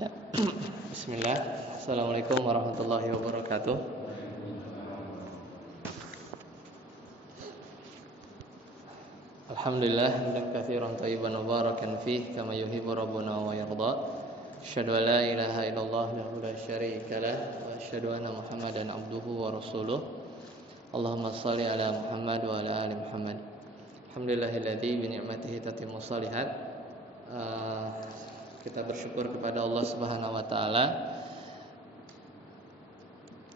Ya. Bismillah. Assalamualaikum warahmatullahi wabarakatuh. Alhamdulillah hamdan katsiran thayyiban mubarakan fih kama yuhibbu rabbuna wa yarda. Asyhadu an la ilaha illallah wahdahu la syarika lah wa asyhadu anna Muhammadan abduhu wa rasuluh. Allahumma shalli ala Muhammad wa ala ali Muhammad. Alhamdulillahilladzi bi ni'matihi tatimmu shalihat. Kita bersyukur kepada Allah Subhanahu wa taala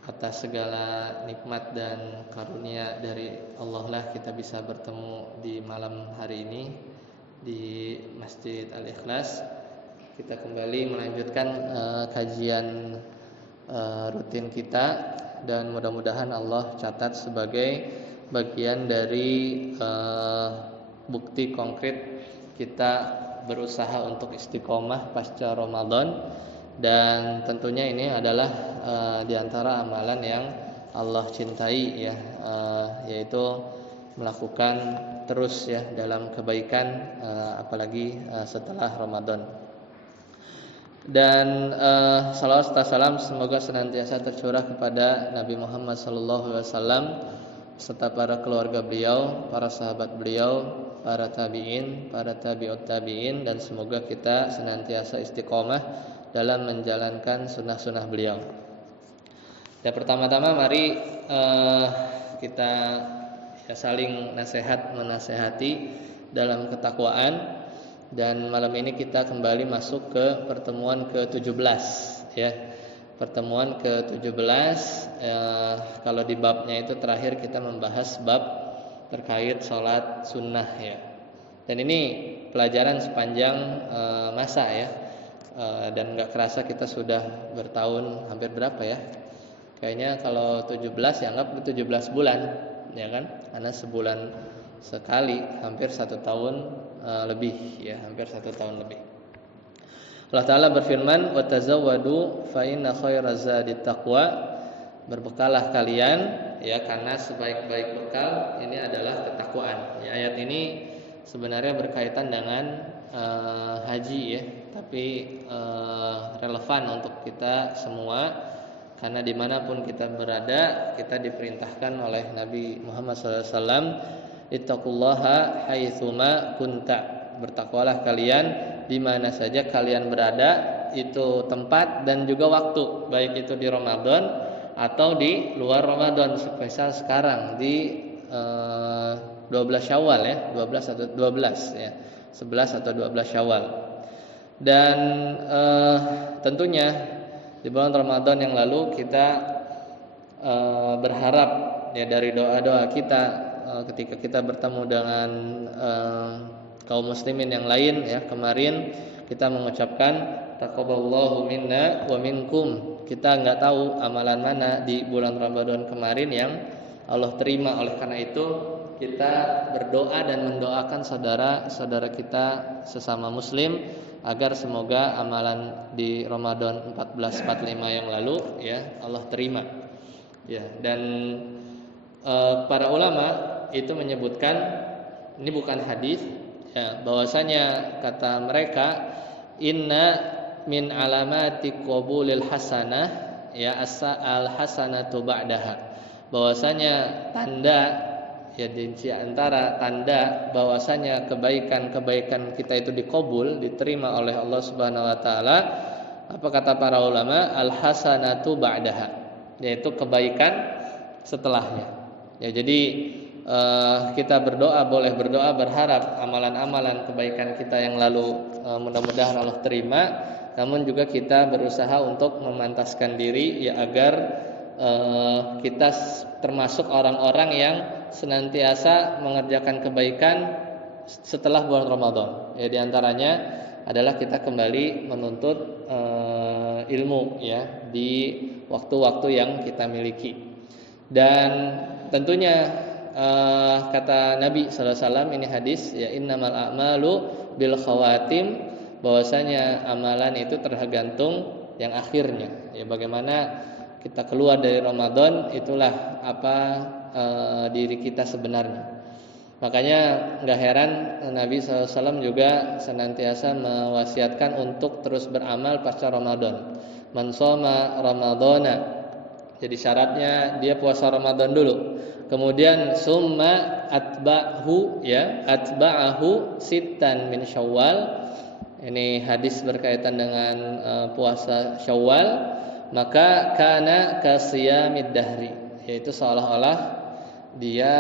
atas segala nikmat dan karunia dari Allah lah kita bisa bertemu di malam hari ini di Masjid Al-Ikhlas. Kita kembali melanjutkan kajian rutin kita dan mudah-mudahan Allah catat sebagai bagian dari bukti konkret kita berusaha untuk istiqomah pasca Ramadan, dan tentunya ini adalah di antara amalan yang Allah cintai ya, yaitu melakukan terus ya dalam kebaikan apalagi setelah Ramadan. Dan salawat serta salam semoga senantiasa tercurah kepada Nabi Muhammad SAW serta para keluarga beliau, para sahabat beliau, para tabi'in, para tabi'ut tabi'in, dan semoga kita senantiasa istiqomah dalam menjalankan sunnah-sunnah beliau. Dan pertama-tama mari kita ya saling menasehati dalam ketakwaan. Dan malam ini kita kembali masuk ke pertemuan ke-17 ya. Pertemuan ke-17 kalau di babnya itu terakhir kita membahas bab terkait sholat sunnah ya. Dan ini pelajaran sepanjang masa ya. Dan gak kerasa kita sudah bertahun, hampir berapa ya? Kayaknya kalau 17 ya anggap 17 bulan ya kan? Karena sebulan sekali, hampir 1 tahun lebih ya, hampir 1 tahun lebih. Allah Ta'ala berfirman, wa tazawwadu fa inna khairaz zadi taqwa. Berbekalah kalian ya, karena sebaik-baik bekal ini adalah ketakwaan. Ya, ayat ini sebenarnya berkaitan dengan haji ya, tapi relevan untuk kita semua karena dimanapun kita berada kita diperintahkan oleh Nabi Muhammad SAW, ittaqullaha haitsuma kunta. Bertakwalah kalian di mana saja kalian berada, itu tempat dan juga waktu, baik itu di Ramadan atau di luar Ramadan, spesial sekarang di 12 Syawal ya, 11 ya, 11 atau 12 Syawal. Dan tentunya di bulan Ramadan yang lalu kita berharap ya dari doa-doa kita ketika kita bertemu dengan kaum muslimin yang lain ya, kemarin kita mengucapkan taqabbalallahu minna wa minkum. Kita enggak tahu amalan mana di bulan Ramadan kemarin yang Allah terima. Oleh karena itu kita berdoa dan mendoakan saudara-saudara kita sesama muslim agar semoga amalan di Ramadan 1445 yang lalu ya Allah terima. Ya, dan para ulama itu menyebutkan, ini bukan hadis ya, bahwasanya kata mereka inna min alamati qabulil hasanah ya al hasanatu ba'daha, bahwasanya tanda ya di antara tanda bahwasanya kebaikan kita itu dikabul, diterima oleh Allah Subhanahu wa taala, apa kata para ulama, al hasanatu ba'daha, yaitu kebaikan setelahnya. Ya, jadi kita berdoa, boleh berdoa berharap amalan-amalan kebaikan kita yang lalu mudah-mudahan Allah terima, namun juga kita berusaha untuk memantaskan diri ya agar kita termasuk orang-orang yang senantiasa mengerjakan kebaikan setelah bulan Ramadan. Ya, di antaranya adalah kita kembali menuntut ilmu ya di waktu-waktu yang kita miliki. Dan tentunya kata Nabi SAW, ini hadis ya, innamal a'malu bil khawatim, bahwasanya amalan itu tergantung yang akhirnya ya, bagaimana kita keluar dari Ramadan itulah apa diri kita sebenarnya. Makanya nggak heran Nabi SAW juga senantiasa mewasiatkan untuk terus beramal pasca Ramadan. Man shoma Ramadana. Jadi syaratnya dia puasa Ramadan dulu. Kemudian summa atba'ahu sittan min Syawal. Ini hadis berkaitan dengan puasa Syawal, maka kana kasiyamid dahri, yaitu seolah-olah dia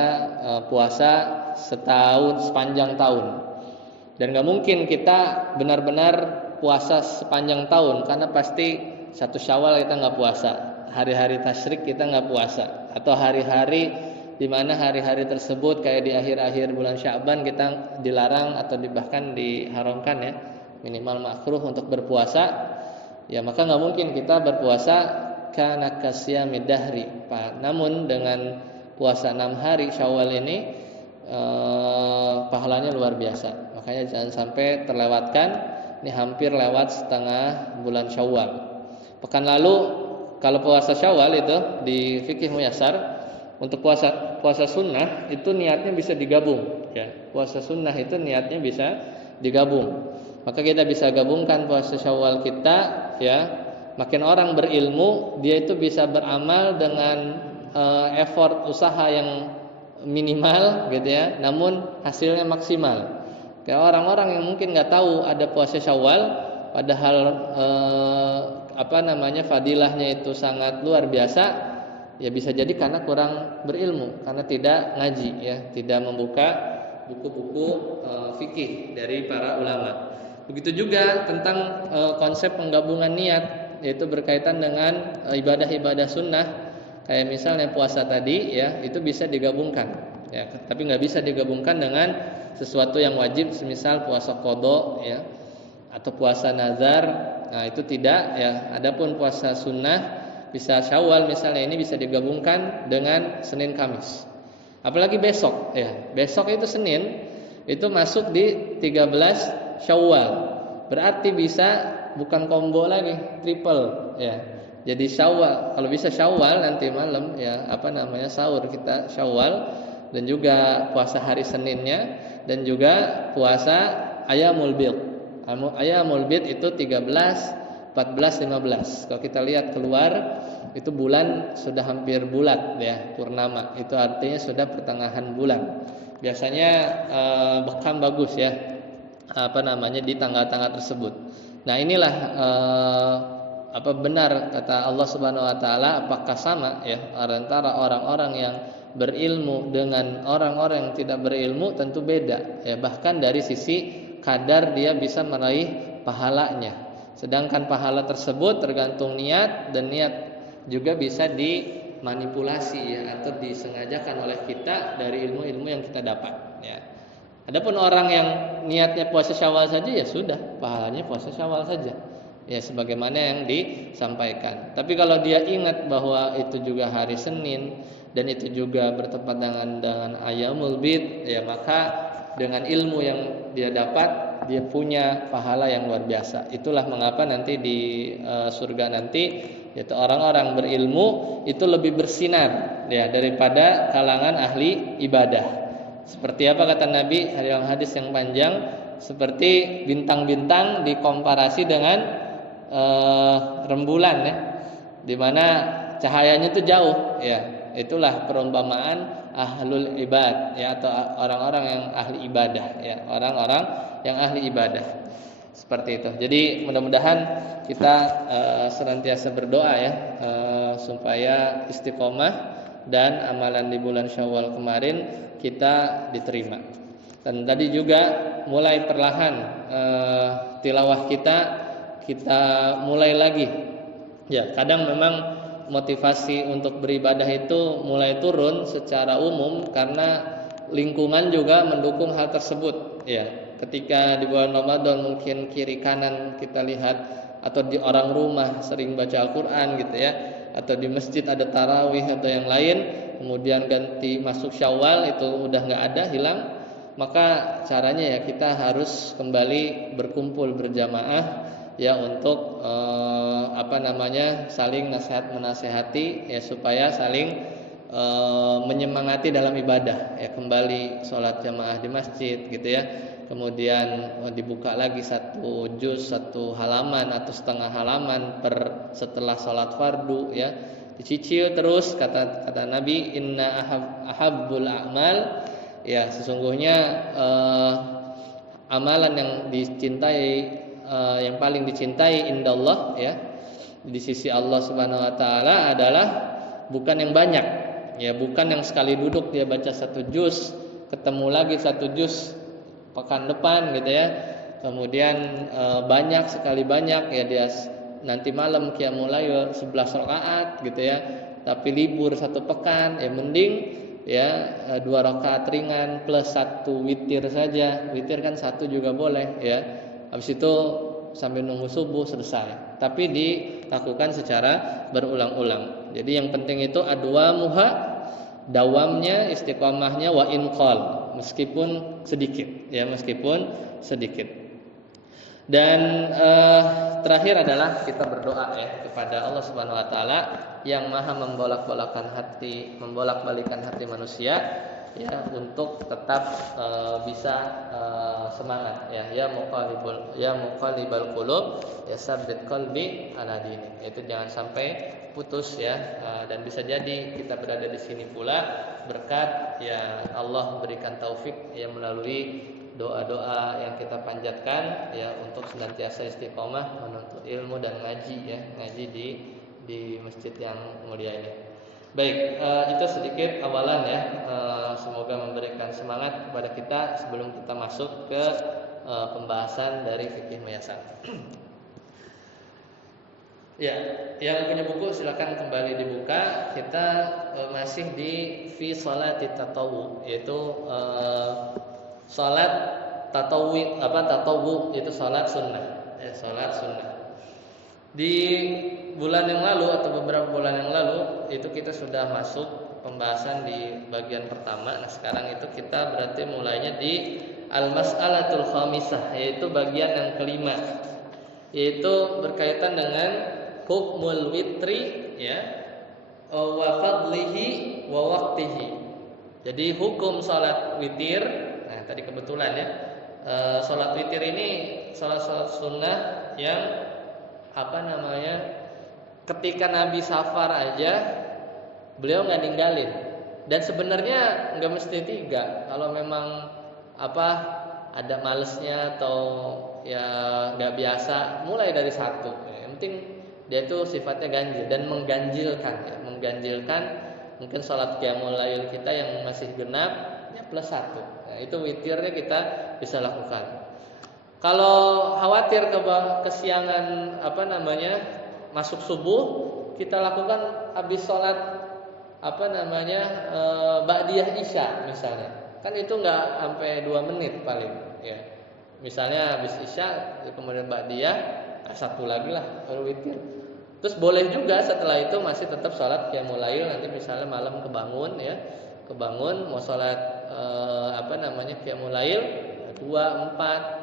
puasa setahun sepanjang tahun. Dan nggak mungkin kita benar-benar puasa sepanjang tahun, karena pasti satu Syawal kita nggak puasa, hari-hari tasyrik kita nggak puasa, atau hari-hari di mana hari-hari tersebut kayak di akhir-akhir bulan Sya'ban kita dilarang atau bahkan diharamkan ya, minimal makruh untuk berpuasa. Ya maka nggak mungkin kita berpuasa kana kasyamid dahri. Namun dengan puasa 6 hari Syawal ini pahalanya luar biasa. Makanya jangan sampai terlewatkan. Ini hampir lewat setengah bulan Syawal. Pekan lalu kalau puasa Syawal itu di fikih Muyassar, untuk puasa sunnah itu niatnya bisa digabung ya. Puasa sunnah itu niatnya bisa digabung. Maka kita bisa gabungkan puasa Syawal kita ya. Makin orang berilmu, dia itu bisa beramal dengan effort usaha yang minimal gitu ya, namun hasilnya maksimal. Kayak orang-orang yang mungkin nggak tahu ada puasa Syawal, padahal fadilahnya itu sangat luar biasa, ya bisa jadi karena kurang berilmu, karena tidak ngaji ya, tidak membuka buku-buku fikih dari para ulama. Begitu juga tentang konsep penggabungan niat, yaitu berkaitan dengan ibadah-ibadah sunnah. Kayak misalnya puasa tadi ya, itu bisa digabungkan ya, tapi nggak bisa digabungkan dengan sesuatu yang wajib, semisal puasa qadha ya, atau puasa nazar. Nah itu tidak ya. Adapun puasa sunnah bisa Syawal misalnya, ini bisa digabungkan dengan Senin Kamis. Apalagi besok ya, besok itu Senin, itu masuk di 13 Syawal. Berarti bisa bukan combo lagi, triple ya. Jadi Syawal, kalau bisa Syawal nanti malam ya, sahur kita Syawal, dan juga puasa hari Seninnya, dan juga puasa Ayamul Bid. Ayamul Bid itu 13, 14, 15. Kalau kita lihat keluar itu bulan sudah hampir bulat ya, purnama. Itu artinya sudah pertengahan bulan. Biasanya bekam bagus ya, di tanggal-tanggal tersebut. Nah inilah benar kata Allah Subhanahu Wa Taala, apakah sama ya antara orang-orang yang berilmu dengan orang-orang yang tidak berilmu? Tentu beda ya, bahkan dari sisi kadar dia bisa meraih pahalanya. Sedangkan pahala tersebut tergantung niat, dan niat juga bisa dimanipulasi ya, atau disengajakan oleh kita dari ilmu-ilmu yang kita dapat ya. Adapun orang yang niatnya puasa Syawal saja, ya sudah, pahalanya puasa Syawal saja ya, sebagaimana yang disampaikan. Tapi kalau dia ingat bahwa itu juga hari Senin dan itu juga bertepatan dengan Ayamul Bid ya, maka dengan ilmu yang dia dapat, dia punya pahala yang luar biasa. Itulah mengapa nanti di surga nanti, yaitu orang-orang berilmu itu lebih bersinar ya daripada kalangan ahli ibadah. Seperti apa kata Nabi dalam hadis yang panjang, seperti bintang-bintang dikomparasi dengan rembulan ya, dimana cahayanya itu jauh ya. Itulah perumpamaan ahlul ibad ya, atau orang-orang yang ahli ibadah ya, orang-orang yang ahli ibadah. Seperti itu. Jadi mudah-mudahan kita senantiasa berdoa ya, supaya istiqomah dan amalan di bulan Syawal kemarin kita diterima. Dan tadi juga mulai perlahan tilawah kita mulai lagi. Ya, kadang memang motivasi untuk beribadah itu mulai turun secara umum karena lingkungan juga mendukung hal tersebut. Ya, ketika di bulan Ramadan mungkin kiri kanan kita lihat, atau di orang rumah sering baca Al-Quran gitu ya, atau di masjid ada tarawih atau yang lain, kemudian ganti masuk Syawal itu udah nggak ada, hilang. Maka caranya ya kita harus kembali berkumpul berjamaah ya, untuk saling nasihat menasehati ya, supaya saling menyemangati dalam ibadah, ya kembali sholat jamaah di masjid gitu ya. Kemudian dibuka lagi satu juz, satu halaman atau setengah halaman setelah sholat fardu ya. Dicicil terus kata Nabi, inna ahabbul a'mal, ya sesungguhnya amalan yang dicintai, yang paling dicintai indallah ya di sisi Allah Subhanahu wa taala adalah bukan yang banyak, ya bukan yang sekali duduk dia baca satu juz, ketemu lagi satu juz pekan depan gitu ya. Kemudian banyak ya dia nanti malam qiyamul lail 11 rakaat gitu ya. Tapi libur satu pekan, ya mending ya 2 rakaat ringan plus 1 witir saja. Witir kan 1 juga boleh ya. Habis itu sambil nunggu subuh selesai. Tapi dilakukan secara berulang-ulang. Jadi yang penting itu adwamuha, dawamnya, istiqomahnya, wa inqal, meskipun sedikit. Dan terakhir adalah kita berdoa ya kepada Allah Subhanahu wa taala yang Maha membolak-balikan hati manusia ya untuk tetap bisa semangat ya muqallibal qulub ya sabbit qalbi ala dinik. Itu jangan sampai putus ya, dan bisa jadi kita berada di sini pula berkat ya Allah memberikan taufik ya melalui doa-doa yang kita panjatkan ya untuk senantiasa istiqomah menuntut ilmu dan ngaji di masjid yang mulia ini. Baik, itu sedikit awalan ya. Semoga memberikan semangat kepada kita sebelum kita masuk ke pembahasan dari fikih mayasar. Ya, yang punya buku silakan kembali dibuka. Kita masih di fi sholati tatawwu, yaitu salat tatawwu itu salat sunnah. Ya, salat sunnah. Di bulan yang lalu atau beberapa bulan yang lalu itu kita sudah masuk pembahasan di bagian pertama. Nah, sekarang itu kita berarti mulainya di al-mas'alatul khamisah, yaitu bagian yang kelima. Yaitu berkaitan dengan hukmul witri ya wa fadlihi wa waqtihi. Jadi hukum salat witir. Nah, tadi kebetulan ya salat witir ini salat sunnah yang ketika Nabi safar aja beliau nggak ninggalin. Dan sebenarnya nggak mesti 3. Kalau memang ada malesnya atau ya nggak biasa, mulai dari 1. Yang penting dia itu sifatnya ganjil dan mengganjilkan mungkin sholat qiyamul lail kita yang masih genap ya plus 1. Nah, itu witirnya kita bisa lakukan. Kalau khawatir kesiangan masuk subuh, kita lakukan habis sholat ba'diyah isya misalnya. Kan itu nggak sampai 2 menit paling ya. Misalnya habis isya kemudian ba'diyah, 1 lagi lah baru witir. Terus boleh juga setelah itu masih tetap sholat qiyamul lail. Nanti misalnya malam kebangun mau sholat qiyamul lail 2, 4,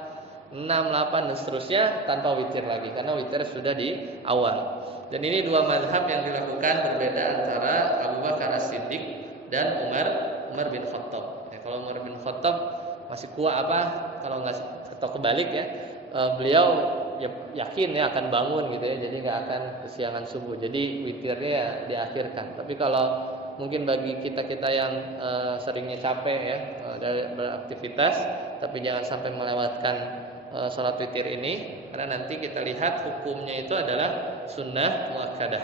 6, 8 dan seterusnya tanpa witir lagi, karena witir sudah di awal. Dan ini 2 mazhab yang dilakukan berbeda antara Abu Bakar As-Siddiq dan Umar bin Khattab. Ya, kalau Umar bin Khattab masih kuat kalau nggak atau kebalik ya, beliau yakin ya akan bangun gitu ya, jadi nggak akan kesiangan subuh. Jadi witirnya ya diakhirkan. Tapi kalau mungkin bagi kita yang seringnya capek ya dari beraktivitas, tapi jangan sampai melewatkan sholat witir ini, karena nanti kita lihat hukumnya itu adalah sunnah muakkadah.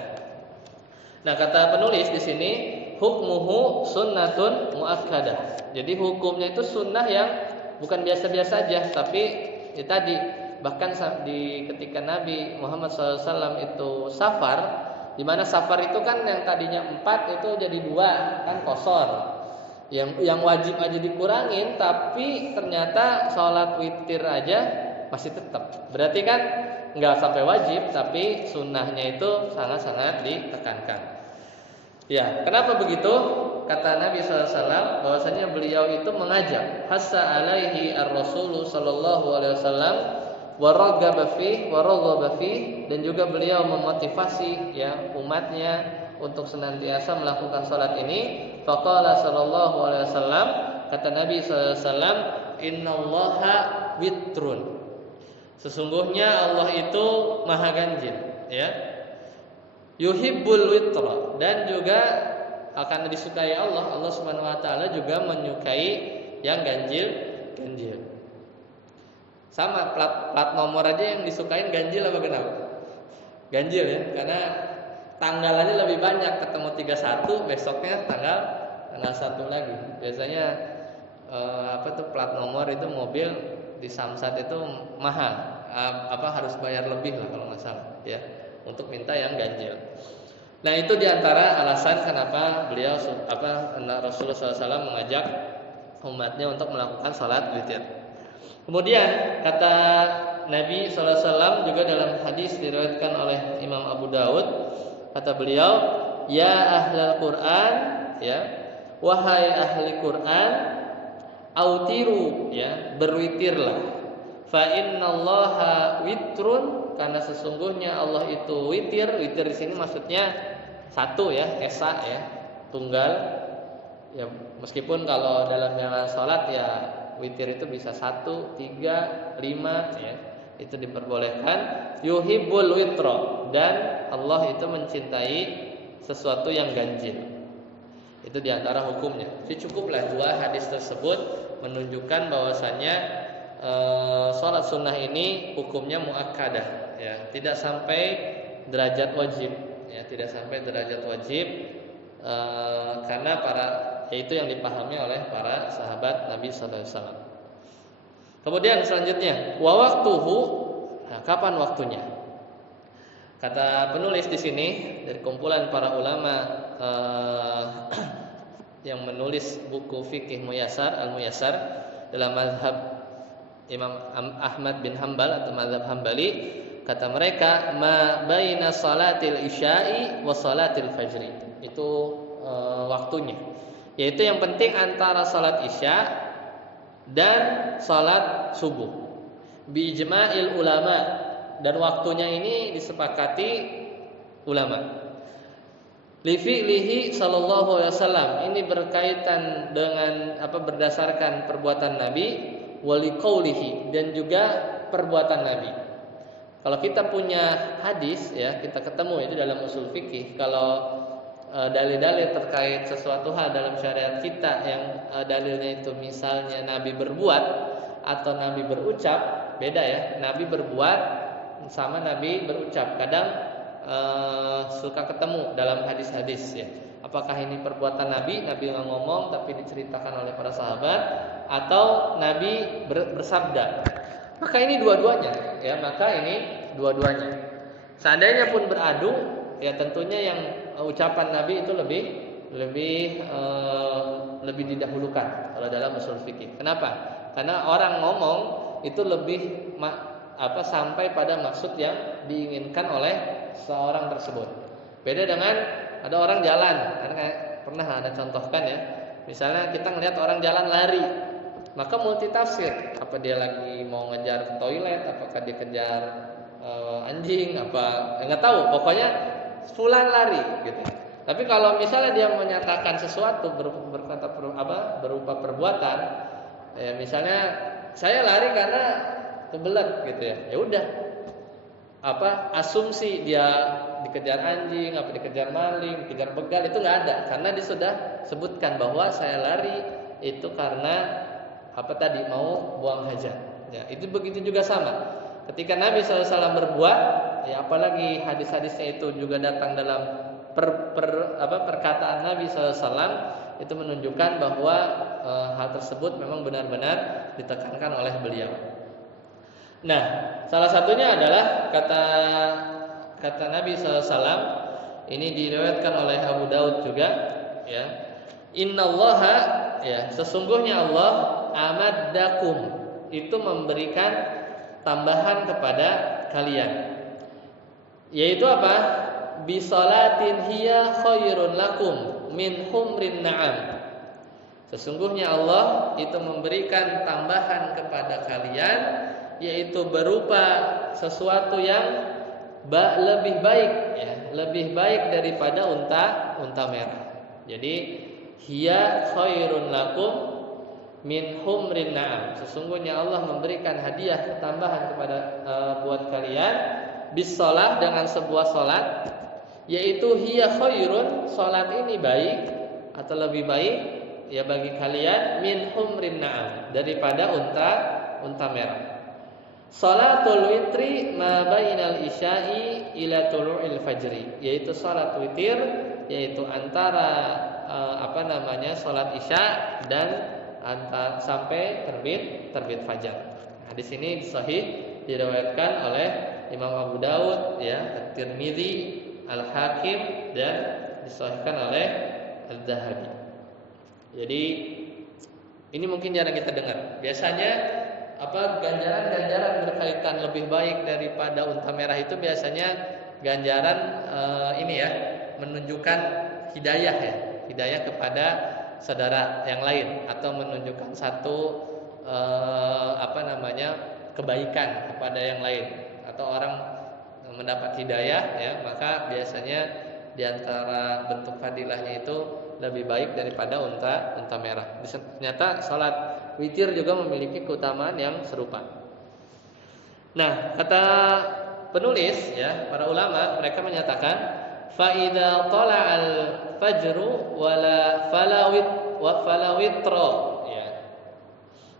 Nah, kata penulis di sini hukmuhu sunnatun muakkadah. Jadi hukumnya itu sunnah yang bukan biasa-biasa saja, tapi ya tadi bahkan ketika Nabi Muhammad SAW itu safar, di mana safar itu kan yang tadinya 4 itu jadi 2, kan qashar. Yang wajib aja dikurangin, tapi ternyata sholat witir aja masih tetap. Berarti kan nggak sampai wajib, tapi sunnahnya itu sangat-sangat ditekankan. Ya, kenapa begitu? Kata Nabi SAW bahwasanya beliau itu mengajak hassa alaihi ar-Rasul sallallahu alaihi wasallam wa raghaba fi dan juga beliau memotivasi ya umatnya untuk senantiasa melakukan salat ini. Faqala sallallahu alaihi wasallam, kata Nabi sallallahu alaihi wasallam, innallaha witrun. Sesungguhnya Allah itu maha ganjil, ya. Yuhibbul witra, dan juga akan disukai Allah. Allah Subhanahu wa taala juga menyukai yang ganjil. Sama plat nomor aja yang disukain ganjil apa kenapa? Ganjil ya, karena tanggalannya lebih banyak, ketemu 31, besoknya tanggal 1 lagi. Biasanya plat nomor itu mobil di Samsat itu mahal. Harus bayar lebih lah kalau nggak salah ya, untuk minta yang ganjil. Nah, itu diantara alasan kenapa beliau Rasulullah SAW mengajak umatnya untuk melakukan salat witir. Kemudian kata Nabi SAW juga dalam hadis diriwayatkan oleh Imam Abu Daud, kata beliau, ya ahlal Quran, ya, wahai ahli Quran, autiru, ya, berwitirlah. Fa innallaha witrun, karena sesungguhnya Allah itu witir. Witir di sini maksudnya satu ya, esa ya, tunggal. Ya, meskipun kalau dalam jalan salat ya witir itu bisa 1, 3, 5 ya, itu diperbolehkan. Yuhibbul witro, dan Allah itu mencintai sesuatu yang ganjil. Itu diantara hukumnya. Jadi cukuplah 2 hadis tersebut menunjukkan bahwasannya sholat sunnah ini hukumnya muakkadah, ya, tidak sampai derajat wajib, ya, tidak sampai derajat wajib, karena yaitu yang dipahami oleh para sahabat Nabi sallallahu alaihi wasallam. Kemudian selanjutnya, wa waqtuhu, nah, kapan waktunya? Kata penulis di sini dari kumpulan para ulama yang menulis buku fikih Muyassar, Al-Muyassar, dalam mazhab Imam Ahmad bin Hambal atau mazhab Hambali, kata mereka ma baina salatil isya'i wa salatil fajri. Itu waktunya. Yaitu yang penting antara salat isya dan salat subuh. Bi ijma'il ulama, dan waktunya ini disepakati ulama. Li fi'lihi sallallahu alaihi wasallam, ini berkaitan dengan berdasarkan perbuatan Nabi, wali qaulihi, dan juga perbuatan Nabi. Kalau kita punya hadis ya, kita ketemu itu dalam usul fikih, kalau dalil-dalil terkait sesuatu hal dalam syariat kita yang dalilnya itu misalnya Nabi berbuat atau Nabi berucap, beda ya. Nabi berbuat sama Nabi berucap, kadang suka ketemu dalam hadis-hadis ya. Apakah ini perbuatan Nabi nggak ngomong tapi diceritakan oleh para sahabat, atau Nabi bersabda? Maka ini dua-duanya ya, Seandainya pun beradu, ya tentunya yang ucapan Nabi itu lebih didahulukan kalau dalam usul fikih. Kenapa? Karena orang ngomong itu lebih sampai pada maksud yang diinginkan oleh seorang tersebut. Beda dengan ada orang jalan, karena pernah ada contohkan ya. Misalnya kita ngelihat orang jalan lari, maka multitafsir. Apa dia lagi mau ngejar ke toilet, apakah dia kejar anjing, nggak tahu. Pokoknya fulan lari gitu. Tapi kalau misalnya dia menyatakan sesuatu berupa perbuatan, ya misalnya saya lari karena kebelet gitu ya. Ya udah. Asumsi dia dikejar anjing, dikejar maling, dikejar begal, itu nggak ada, karena dia sudah sebutkan bahwa saya lari itu karena mau buang hajat. Ya, itu begitu juga sama. Ketika Nabi SAW berbuat, ya apalagi hadis-hadisnya itu juga datang dalam perkataan Nabi SAW, itu menunjukkan bahwa hal tersebut memang benar-benar ditekankan oleh beliau. Nah, salah satunya adalah kata Nabi SAW, ini diriwayatkan oleh Abu Daud juga, ya. Innallaha, ya, sesungguhnya Allah amaddakum, itu memberikan tambahan kepada kalian. Yaitu apa? Bisalatin hiya khairun lakum min humrin na'am. Sesungguhnya Allah itu memberikan tambahan kepada kalian, yaitu berupa sesuatu yang lebih baik ya, lebih baik daripada unta merah. Jadi hiya khairun lakum min humrin na'am. Sesungguhnya Allah memberikan hadiah tambahan kepada buat kalian bisalah dengan sebuah salat, yaitu hiya khairun, salat ini baik atau lebih baik ya bagi kalian min humrin na'am, daripada unta merah. Salatul witri ma bainal isya'i ila tulu'il fajri, yaitu salat witir, yaitu antara salat isya dan sampai terbit fajar. Hadis ini sahih diriwayatkan oleh Imam Abu Daud ya, At-Tirmidzi, Al-Hakim, dan disahihkan oleh Al-Dzahabi. Jadi ini mungkin jarang kita dengar. Biasanya ganjaran berkaitan lebih baik daripada unta merah itu biasanya ganjaran menunjukkan hidayah kepada saudara yang lain, atau menunjukkan satu kebaikan kepada yang lain, atau orang mendapat hidayah ya, maka biasanya diantara bentuk fadilahnya itu lebih baik daripada unta merah. Ternyata salat witir juga memiliki keutamaan yang serupa. Nah, kata penulis ya, para ulama mereka menyatakan fa idza tala'al fajru wala falawitra ya.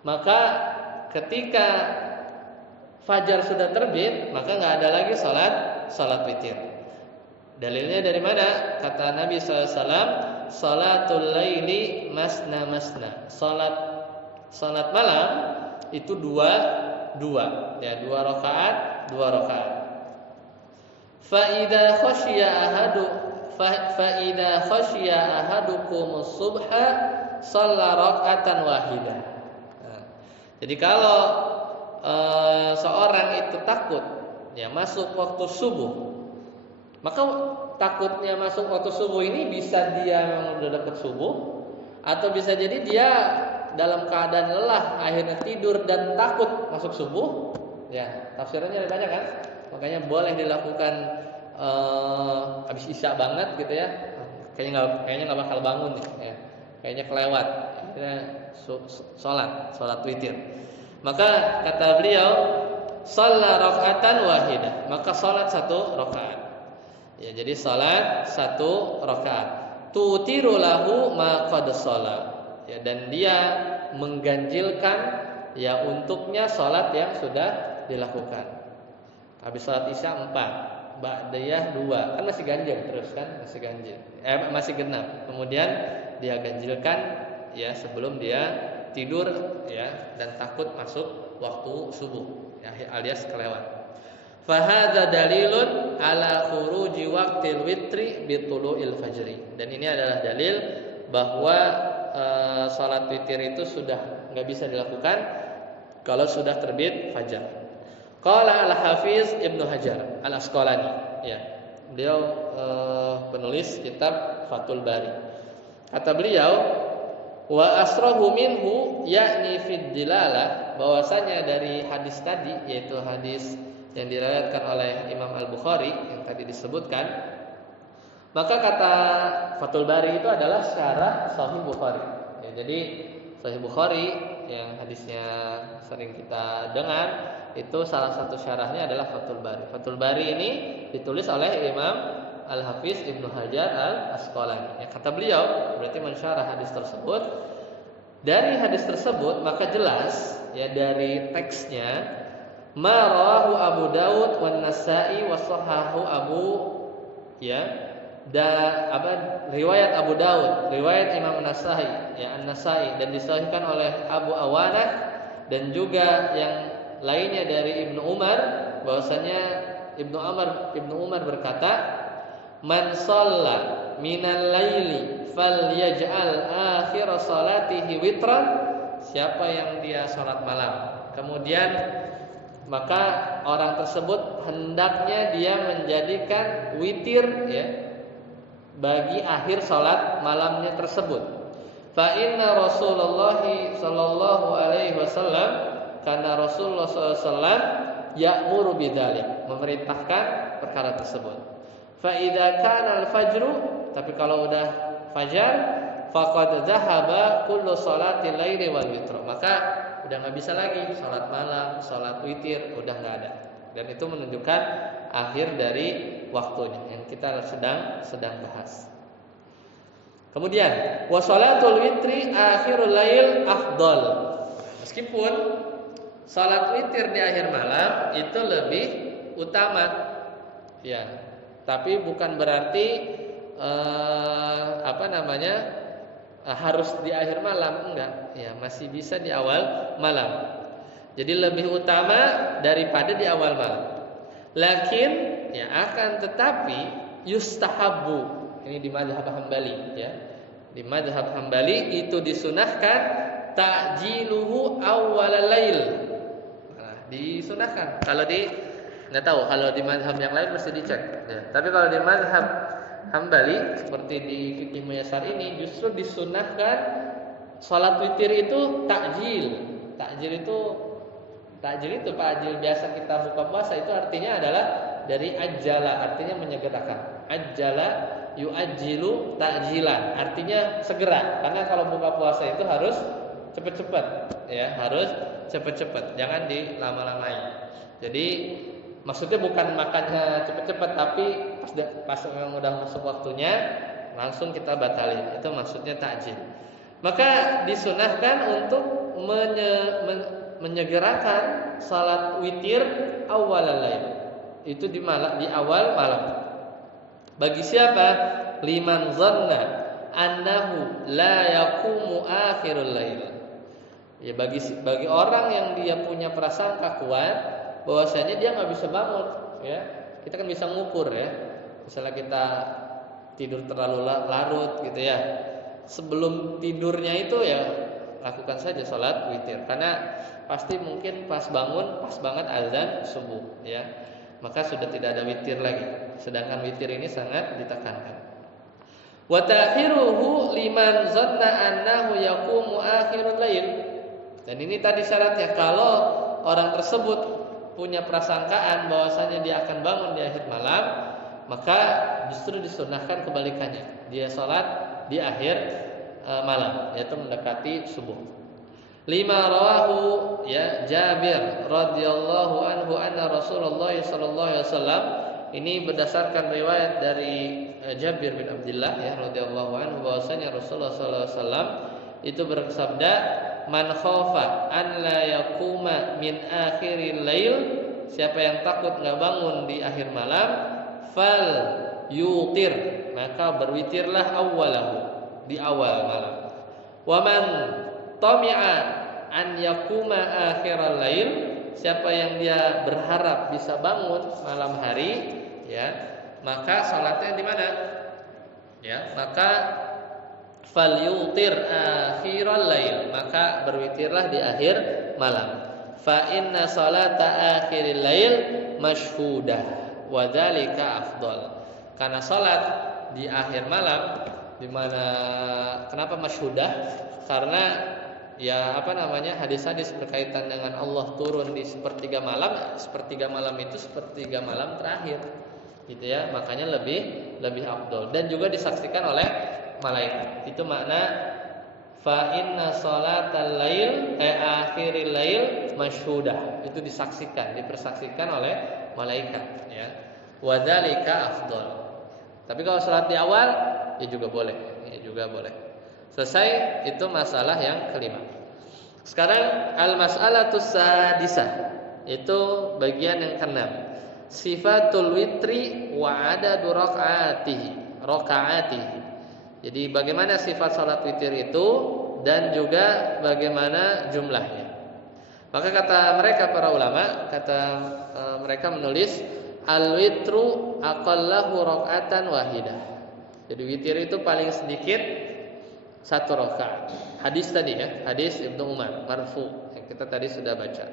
Maka ketika fajar sudah terbit, maka enggak ada lagi salat witir. Dalilnya dari mana? Kata Nabi SAW, salatul laili masna masna. Salat malam itu dua rakaat. Fa idza khashiya ahadukumus subha shalla raka'atan wahidah. Nah, jadi kalau seorang itu takut ya masuk waktu subuh, maka takutnya masuk waktu subuh ini bisa dia memang udah dekat subuh, atau bisa jadi dia dalam keadaan lelah akhirnya tidur dan takut masuk subuh. Ya, tafsirannya ada banyak kan? Makanya boleh dilakukan habis isya banget gitu ya. Kayaknya nggak bakal bangun nih ya. Kayaknya kelewat. Akhirnya salat witir. Maka kata beliau, shalla raka'atan wahidah. Maka salat satu rakaat. Ya, jadi salat satu rakaat. Tutiru lahu ma qad shalla. Ya, dan dia mengganjilkan ya untuknya salat yang sudah dilakukan. Habis salat isya 4, ba'diyah 2, kan masih ganjil terus kan, masih genap. Kemudian dia ganjilkan ya sebelum dia tidur ya, dan takut masuk waktu subuh ya, alias kelewat. Fahadza dalilun ala khuruji waqtil witri bitulu'il fajri. Dan ini adalah dalil bahwa salat witir itu sudah enggak bisa dilakukan kalau sudah terbit fajar. Qala Al-Hafiz Ibnu Hajar Al-Asqalani ya. Beliau penulis kitab Fathul Bari. Kata beliau, wa asrahu minhu yakni fid dilalah, bahwasanya dari hadis tadi, yaitu hadis yang diriwayatkan oleh Imam Al-Bukhari yang tadi disebutkan, maka kata Fathul Bari itu adalah syarah Sahih Bukhari. Ya, jadi Sahih Bukhari yang hadisnya sering kita dengar itu salah satu syarahnya adalah Fathul Bari. Fathul Bari ini ditulis oleh Imam Al-Hafiz Ibnu Hajar Al-Asqalani. Ya, kata beliau berarti mensyarah hadis tersebut. Dari hadis tersebut maka jelas ya dari teksnya, ma rawahu Abu Daud wan Nasa'i wa sahahu Abu ya. Riwayat Abu Daud, riwayat Imam Nasa'i ya, An-Nasa'i, dan disahihkan oleh Abu Awanah, dan juga yang lainnya dari Ibnu Umar, bahwasanya Ibnu Umar berkata, man shalla minal laili falyaj'al akhir salatihi witran, siapa yang dia salat malam kemudian maka orang tersebut hendaknya dia menjadikan witir ya bagi akhir salat malamnya tersebut. Fa inna Rasulullah sallallahu alaihi wasallam, karena Rasulullah sallallahu alaihi wasallam ya'muru bidzalik, memerintahkan perkara tersebut. Fa idza kana al-fajru, tapi kalau udah fajar, faqad dhahaba kullu salatil laili wal witr. Maka udah enggak bisa lagi salat malam, salat witir, udah enggak ada. Dan itu menunjukkan akhir dari waktunya yang kita sedang bahas. Kemudian wa salatul witri akhirul lail afdal. Meskipun salat witir di akhir malam itu lebih utama. Ya. Tapi bukan berarti harus di akhir malam, enggak. Ya, masih bisa di awal malam. Jadi lebih utama daripada di awal malam. Lakin ya akan tetapi yustahabu. Ini di mazhab Hambali ya. Di mazhab Hambali itu disunahkan ta'jiluhu awwalal lail. Nah, disunahkan. Kalau nggak tahu, kalau di mazhab yang lain mesti dicek ya. Tapi kalau di mazhab Hambali seperti di Fiqih Muyassar ini justru disunahkan salat witir itu takjil. Takjil itu biasa kita buka puasa itu artinya adalah dari ajjala, artinya menyegerakan. Ajjala yu'ajjilu ta'jilan, artinya segera. Karena kalau buka puasa itu harus cepat-cepat ya, harus cepat-cepat, jangan dilama-lamain. Jadi maksudnya bukan makannya cepat-cepat, tapi pas memang udah masuk waktunya langsung kita batalin. Itu maksudnya takjil. Maka disunahkan untuk menyegerakan salat witir awalal lail. Itu di awal malam. Bagi siapa? Liman zanna annahu la yaqumu akhirul lail. Ya bagi orang yang dia punya prasangka kuat bahwasanya dia nggak bisa bangun, ya. Kita kan bisa ngukur ya. Misalnya kita tidur terlalu larut gitu ya. Sebelum tidurnya itu ya lakukan saja salat witir. Karena pasti mungkin pas bangun pas banget azan subuh, ya. Maka sudah tidak ada witir lagi. Sedangkan witir ini sangat ditekankan. Wa ta'khiruhu liman zanna annahu yaqumu akhirul lail. Dan ini tadi syaratnya, kalau orang tersebut punya prasangkaan bahwasanya dia akan bangun di akhir malam, maka justru disunahkan kebalikannya. Dia sholat di akhir malam, yaitu mendekati subuh. 5 rawahu ya Jabir radhiyallahu anhu anna Rasulullah sallallahu alaihi wasallam. Ini berdasarkan riwayat dari Jabir bin Abdullah ya radhiyallahu anhu bahwasanya Rasulullah sallallahu alaihi wasallam itu bersabda, man khafa an la yaquma min akhiril lail, siapa yang takut enggak bangun di akhir malam, fal yutir, maka berwitirlah awalahu, di awal malam. Wa man tami'a an yaquma akhiral lail, siapa yang dia berharap bisa bangun malam hari, ya, maka salatnya di mana? Ya, maka fal yutir akhiral lail, maka berwitirlah di akhir malam. Fa inna salata akhiril lail masyhudah wa dzalika afdal. Karena salat di akhir malam, di mana kenapa masyhudah? Karena ya hadis-hadis berkaitan dengan Allah turun di sepertiga malam. Sepertiga malam itu sepertiga malam terakhir, gitu ya. Makanya lebih afdal dan juga disaksikan oleh malaikat. Itu makna fa inna salatal lail akhiril lail masyhudah. Itu dipersaksikan oleh malaikat, ya. Wa dzalika afdal. Tapi kalau salat di awal ya juga boleh. Selesai, itu masalah yang kelima. Sekarang al-mas'alatus sadisah, itu bagian yang keenam. Sifatul witri wa adadu rakaatihi. Jadi bagaimana sifat salat witir itu dan juga bagaimana jumlahnya. Maka kata mereka para ulama, mereka menulis al-witru aqallahu rakaatan wahidah. Jadi witir itu paling sedikit 1 rakaat. Hadis tadi ya, hadis Ibnu Umar marfu yang kita tadi sudah baca.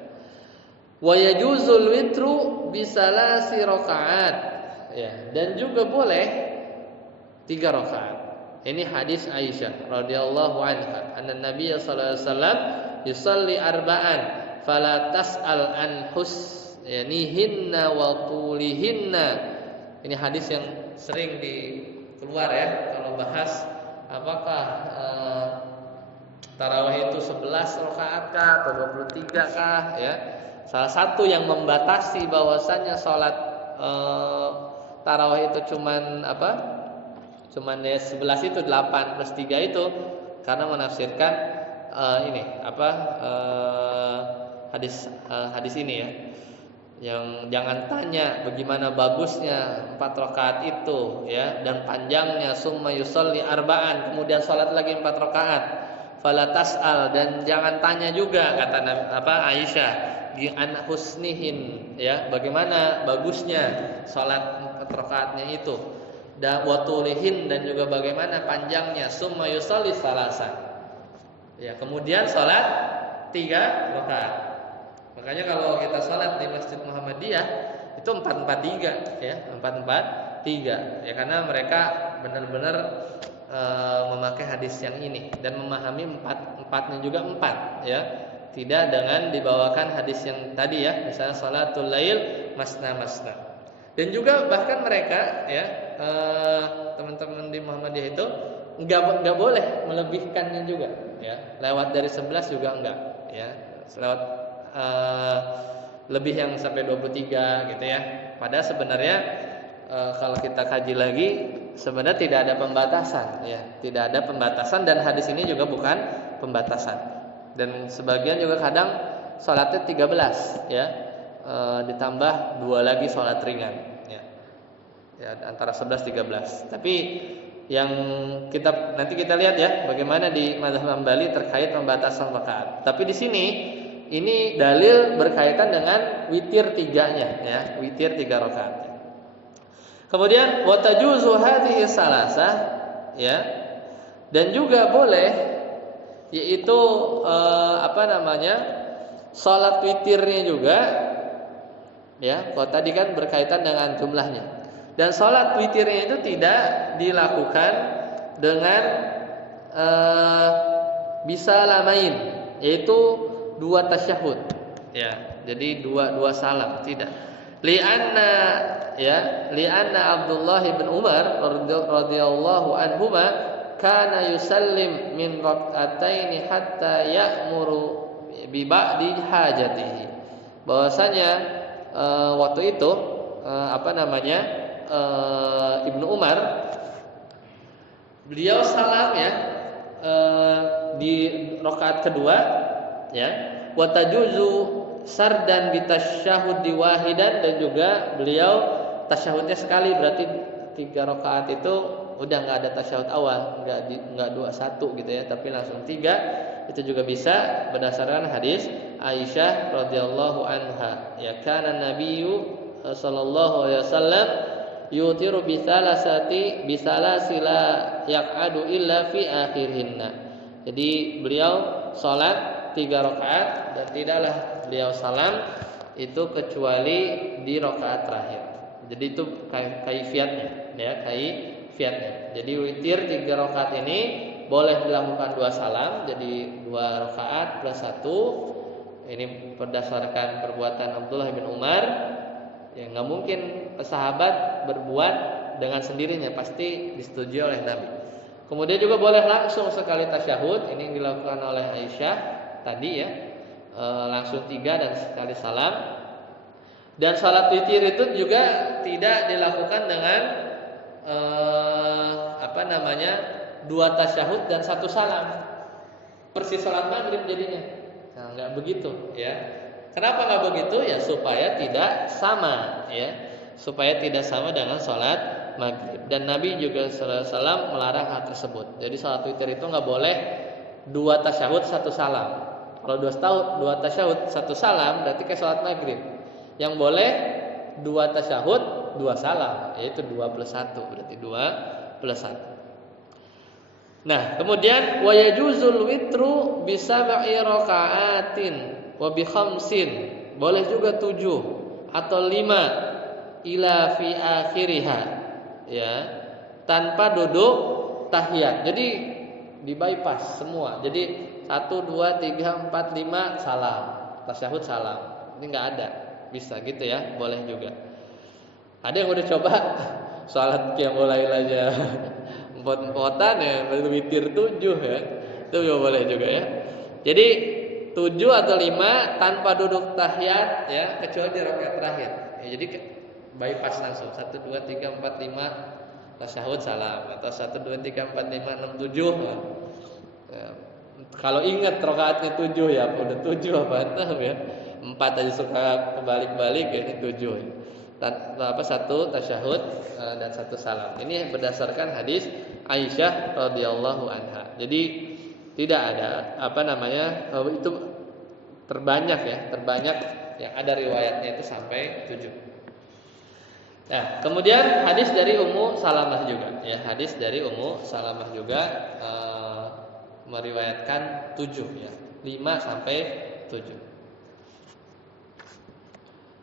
Wa yajuzul witru bisalasi rakaat. Ya, dan juga boleh 3 rakaat. Ini hadis Aisyah radhiyallahu anha, anna Nabiy sallallahu alaihi wasallam yusalli arba'an fala tas'al an husnihinna wa tulihinna Ini hadis yang sering keluar ya kalau bahas apakah tarawih itu 11 rakaat kah atau 23 kah ya. Salah satu yang membatasi bahwasannya salat tarawih itu cuman ya 11 itu 8 plus 3 itu karena menafsirkan hadis ini ya. Yang jangan tanya bagaimana bagusnya 4 rakaat itu ya dan panjangnya, summa yusolli arba'an, kemudian salat lagi 4 rakaat, fala tas'al, dan jangan tanya juga kata Aisyah an husnihin ya, bagaimana bagusnya salat 4 rakaatnya itu, dan watulihin, dan juga bagaimana panjangnya, summa yusolli salasa ya, kemudian salat 3 rakaat. Makanya kalau kita sholat di Masjid Muhammadiyah itu 4-4-3 ya, 4-4-3 ya, karena mereka benar-benar memakai hadis yang ini dan memahami empatnya juga 4 ya, tidak dengan dibawakan hadis yang tadi ya, misalnya sholatul lail masna. Dan juga bahkan mereka ya teman-teman di Muhammadiyah itu enggak boleh melebihkannya juga ya, lewat dari 11 juga enggak ya, lewat lebih yang sampai 23 gitu ya. Padahal sebenarnya kalau kita kaji lagi sebenarnya tidak ada pembatasan ya, tidak ada pembatasan, dan hadis ini juga bukan pembatasan. Dan sebagian juga kadang sholatnya 13 ya, ditambah 2 lagi sholat ringan ya, antara 11-13. Tapi yang nanti kita lihat ya bagaimana di mazhab Hambali terkait pembatasan rakaat. Tapi di sini ini dalil berkaitan dengan witir 3-nya ya, witir 3 rakaat. Kemudian wa tajuzu hadhihi salasah ya, dan juga boleh yaitu salat witirnya juga ya. Kalau tadi kan berkaitan dengan jumlahnya. Dan salat witirnya itu tidak dilakukan dengan bisa lamain, yaitu 2 tasyahud ya, jadi dua salam, tidak. Lianna Abdullah bin Umar radhiyallahu anhuma kana yusallim min rak'ataini hatta ya'muru bi ba'di hajatihi. Bahwasanya waktu itu Ibnu Umar beliau salam ya di rakaat kedua ya, wa tajuzu sardan bitasyahudi wahidan, dan juga beliau tasyahudnya sekali, berarti 3 rakaat itu udah enggak ada tasyahud awal, enggak 2-1 gitu ya, tapi langsung 3. Itu juga bisa berdasarkan hadis Aisyah radhiyallahu anha ya, kana nabiyyu sallallahu alaihi wasallam yutiru bisalasila yaq'adu illa fi akhirhinna. Jadi beliau salat 3 rakaat dan tidaklah beliau salam itu kecuali di rakaat terakhir. Jadi itu kaifiatnya ya, kaifiatnya. Jadi witir 3 rakaat ini boleh dilakukan 2 salam, jadi 2 rakaat plus 1. Ini berdasarkan perbuatan Abdullah bin Umar. Ya enggak mungkin sahabat berbuat dengan sendirinya, pasti disetujui oleh Nabi. Kemudian juga boleh langsung sekali tasyahud, ini yang dilakukan oleh Aisyah tadi ya, langsung 3 dan sekali salam. Dan salat witir itu juga tidak dilakukan dengan 2 tasyahud dan 1 salam, persis salat maghrib jadinya. Nah, enggak begitu ya. Kenapa enggak begitu ya? Supaya tidak sama ya, supaya tidak sama dengan salat maghrib. Dan Nabi juga sallallahu alaihi wasallam melarang hal tersebut. Jadi salat witir itu enggak boleh 2 tasyahud 1 salam. Kalau 2 tasyahud 1 salam berarti kayak salat maghrib. Yang boleh 2 tasyahud 2 salam, yaitu 2 plus 1, berarti 2 plus 1. Nah, kemudian wa yajuzul witru bi sab'i raka'atin wa bi khamsin. Boleh juga 7 atau 5 ila fi akhiriha ya, tanpa duduk tahiyat. Jadi di bypass semua. Jadi 1 2 3 4 5 salam, tasyahud salam. Ini enggak ada. Bisa gitu ya, boleh juga. Ada yang udah coba salat qiyamul lail aja empot-empotan ya, witir 7 ya. Itu juga boleh juga ya. Jadi 7 atau 5 tanpa duduk tahiyat ya, kecuali di rakaat terakhir. Ya, jadi bypass langsung 1 2 3 4 5 tasyahud salam, atau 1 2 3 4 5 6 7. Ya, kalau ingat rakaatnya 7 ya, udah 7 apa ya. 4 aja suka kebalik-balik ya, ini 7. Satu tasyahud dan satu salam. Ini berdasarkan hadis Aisyah radhiyallahu anha. Jadi tidak ada itu terbanyak yang ada riwayatnya itu sampai 7. Nah, kemudian hadis dari Ummu Salamah juga ya, hadis dari Ummu Salamah juga meriwayatkan 7 ya, 5 sampai 7.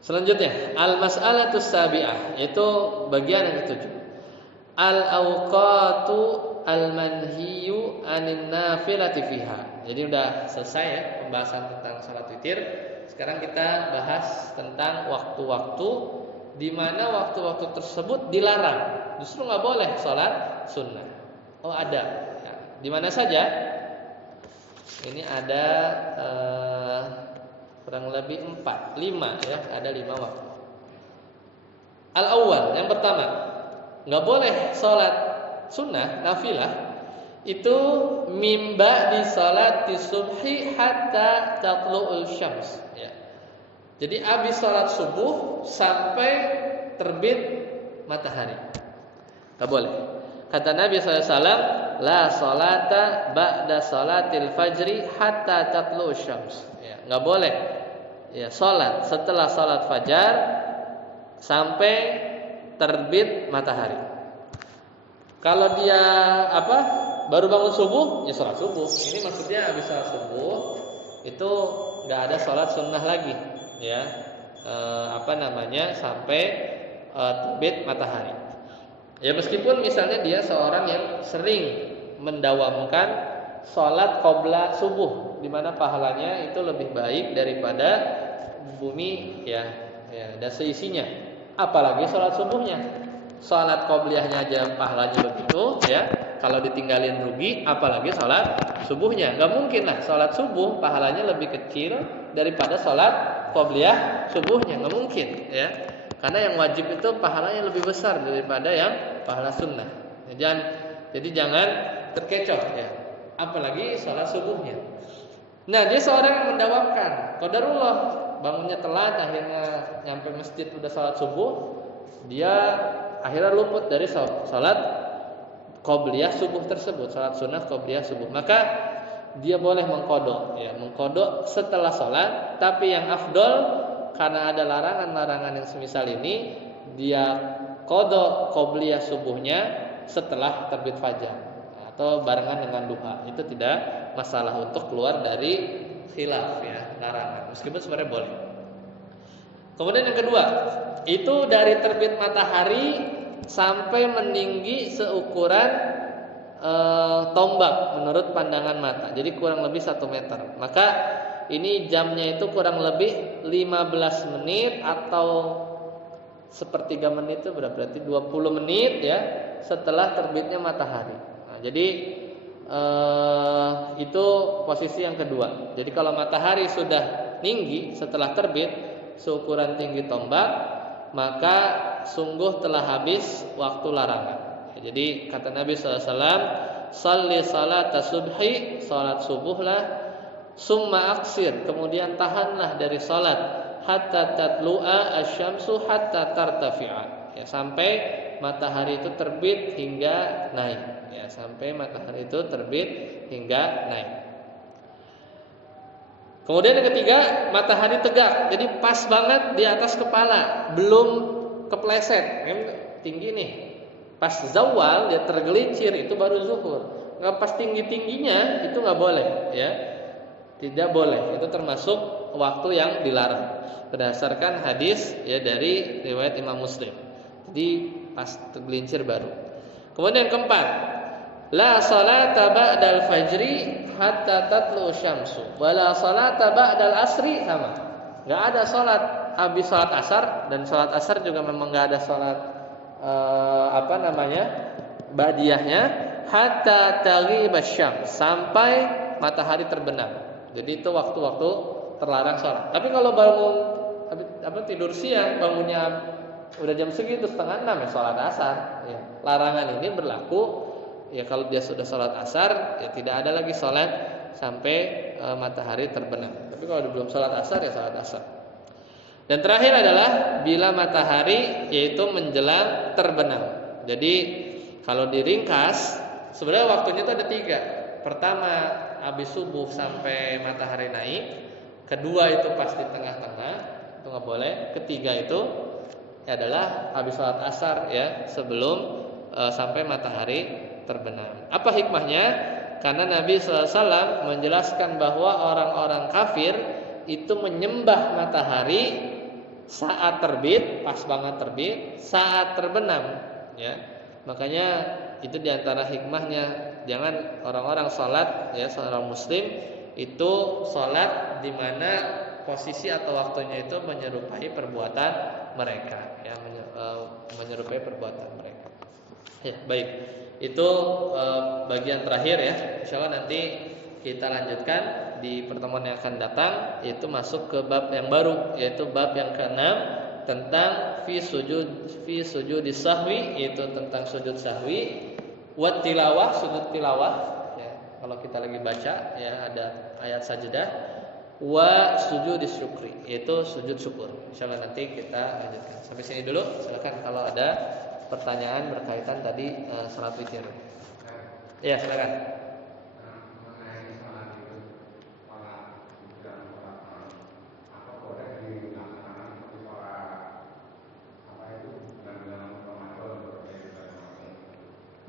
Selanjutnya, al-mas'alatus sabi'ah, yaitu bagian yang ke-7. Al-awqatu al-manhiyu anin nafilati fiha. Jadi udah selesai ya pembahasan tentang salat witir. Sekarang kita bahas tentang waktu-waktu di mana waktu-waktu tersebut dilarang. Justru nggak boleh salat sunnah. Oh, ada. Ya. Di mana saja? Ini ada kurang lebih 5 ya, ada 5 waktu. Al-awwal, yang pertama, nggak boleh sholat sunnah nafilah itu mimba di sholat di subhi hatta tatlu'ul syams ya. Jadi habis sholat subuh sampai terbit matahari, nggak boleh. Kata Nabi SAW, la sholata ba'da sholatil fajri hatta tatlu'ul syams ya, nggak boleh ya sholat setelah sholat fajar sampai terbit matahari. Kalau dia baru bangun subuh ya sholat subuh. Ini maksudnya habis sholat subuh itu nggak ada sholat sunnah lagi ya, sampai terbit matahari. Ya meskipun misalnya dia seorang yang sering mendawamkan sholat qabla subuh, di mana pahalanya itu lebih baik daripada bumi ya dan seisinya. Apalagi sholat subuhnya, sholat qobliyahnya aja pahalanya begitu ya. Kalau ditinggalin rugi, apalagi sholat subuhnya. Gak mungkin lah sholat subuh pahalanya lebih kecil daripada sholat qobliyah subuhnya, gak mungkin ya. Karena yang wajib itu pahalanya lebih besar daripada yang pahala sunnah. Jadi jangan terkecoh ya. Apalagi sholat subuhnya. Nah, dia seorang yang mendawamkan. Qadarullah bangunnya telat, akhirnya nyampe masjid udah sholat subuh, dia akhirnya luput dari sholat qobliyah subuh tersebut, sholat sunnah qobliyah subuh. Maka dia boleh mengqadha ya, mengqadha setelah sholat. Tapi yang afdol, karena ada larangan-larangan yang semisal ini, dia qadha qobliyah subuhnya setelah terbit fajar atau barengan dengan duha. Itu tidak masalah untuk keluar dari khilaf ya, larangan. Meskipun sebenarnya boleh. Kemudian yang kedua, itu dari terbit matahari sampai meninggi seukuran tombak menurut pandangan mata. Jadi kurang lebih 1 meter. Maka ini jamnya itu kurang lebih 15 menit atau sepertiga menit, itu berarti 20 menit ya setelah terbitnya matahari. Nah, jadi itu posisi yang kedua. Jadi kalau matahari sudah tinggi setelah terbit seukuran tinggi tombak, maka sungguh telah habis waktu larangan. Jadi kata Nabi SAW, salli salata subhi, salat subuhlah, summa aksir, kemudian tahanlah dari salat, hatta tatlu'a asyamsu hatta tartafi'a, ya, sampai matahari itu terbit hingga naik, ya, sampai matahari itu terbit hingga naik. Kemudian yang ketiga, matahari tegak, jadi pas banget di atas kepala, belum kepleset, tinggi nih. Pas zawal dia tergelincir, itu baru zuhur. Nggak pas tinggi-tingginya itu nggak boleh, ya, tidak boleh. Itu termasuk waktu yang dilarang berdasarkan hadis ya dari riwayat Imam Muslim. Jadi pas tergelincir baru. Kemudian yang keempat, la salata ba'dal fajri hatta tatlu syamsu, wa la salata ba'dal asri, sama. nggak ada sholat habis sholat asar, dan sholat asar juga memang nggak ada sholat ba'diyahnya hatta taghiba syams, sampai matahari terbenam. Jadi itu waktu-waktu terlarang sholat. Tapi kalau bangun tidur siang, bangunnya udah jam segitu 5:30 ya sholat asar. Ya. Larangan ini berlaku ya kalau dia sudah sholat asar ya tidak ada lagi sholat sampai matahari terbenam. Tapi kalau belum sholat asar ya sholat asar. Dan terakhir adalah bila matahari yaitu menjelang terbenam. Jadi kalau diringkas sebenarnya waktunya itu ada 3. Pertama habis subuh sampai matahari naik. Kedua itu pas di tengah-tengah, itu nggak boleh. Ketiga itu adalah habis sholat asar ya sebelum sampai matahari terbenam. Apa hikmahnya? Karena Nabi SAW menjelaskan bahwa orang-orang kafir itu menyembah matahari saat terbit, pas banget terbit, saat terbenam, ya. Makanya itu diantara hikmahnya, jangan orang-orang sholat, ya, seorang muslim itu sholat di mana posisi atau waktunya itu menyerupai perbuatan mereka, ya, menyerupai perbuatan mereka. Ya, baik. Itu bagian terakhir ya. Insyaallah nanti kita lanjutkan di pertemuan yang akan datang, yaitu masuk ke bab yang baru, yaitu bab yang ke-6 tentang fi sujud sahwi, yaitu tentang sujud sahwi, wa tilawah, sujud tilawah ya. Kalau kita lagi baca ya ada ayat sajdah, wa sujud syukri, yaitu sujud syukur. Insyaallah nanti kita lanjutkan. Sampai sini dulu. Silakan kalau ada pertanyaan berkaitan tadi salat witir. Ya, silakan.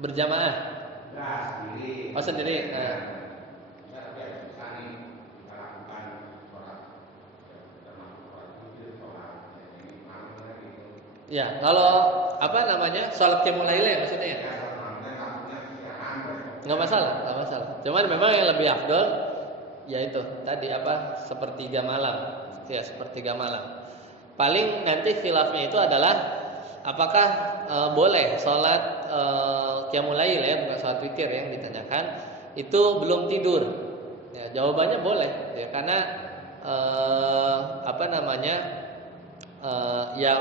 Berjamaah. Oh, sendiri. Ya, kalau sholat qiyamul lail ya maksudnya ya? Nggak masalah. Cuman memang yang lebih afdol yaitu tadi sepertiga malam. Ya, sepertiga malam. Paling nanti khilafnya itu adalah apakah boleh sholat qiyamul lail ya, bukan sholat witir yang ditanyakan, itu belum tidur. Ya, jawabannya boleh ya, karena ya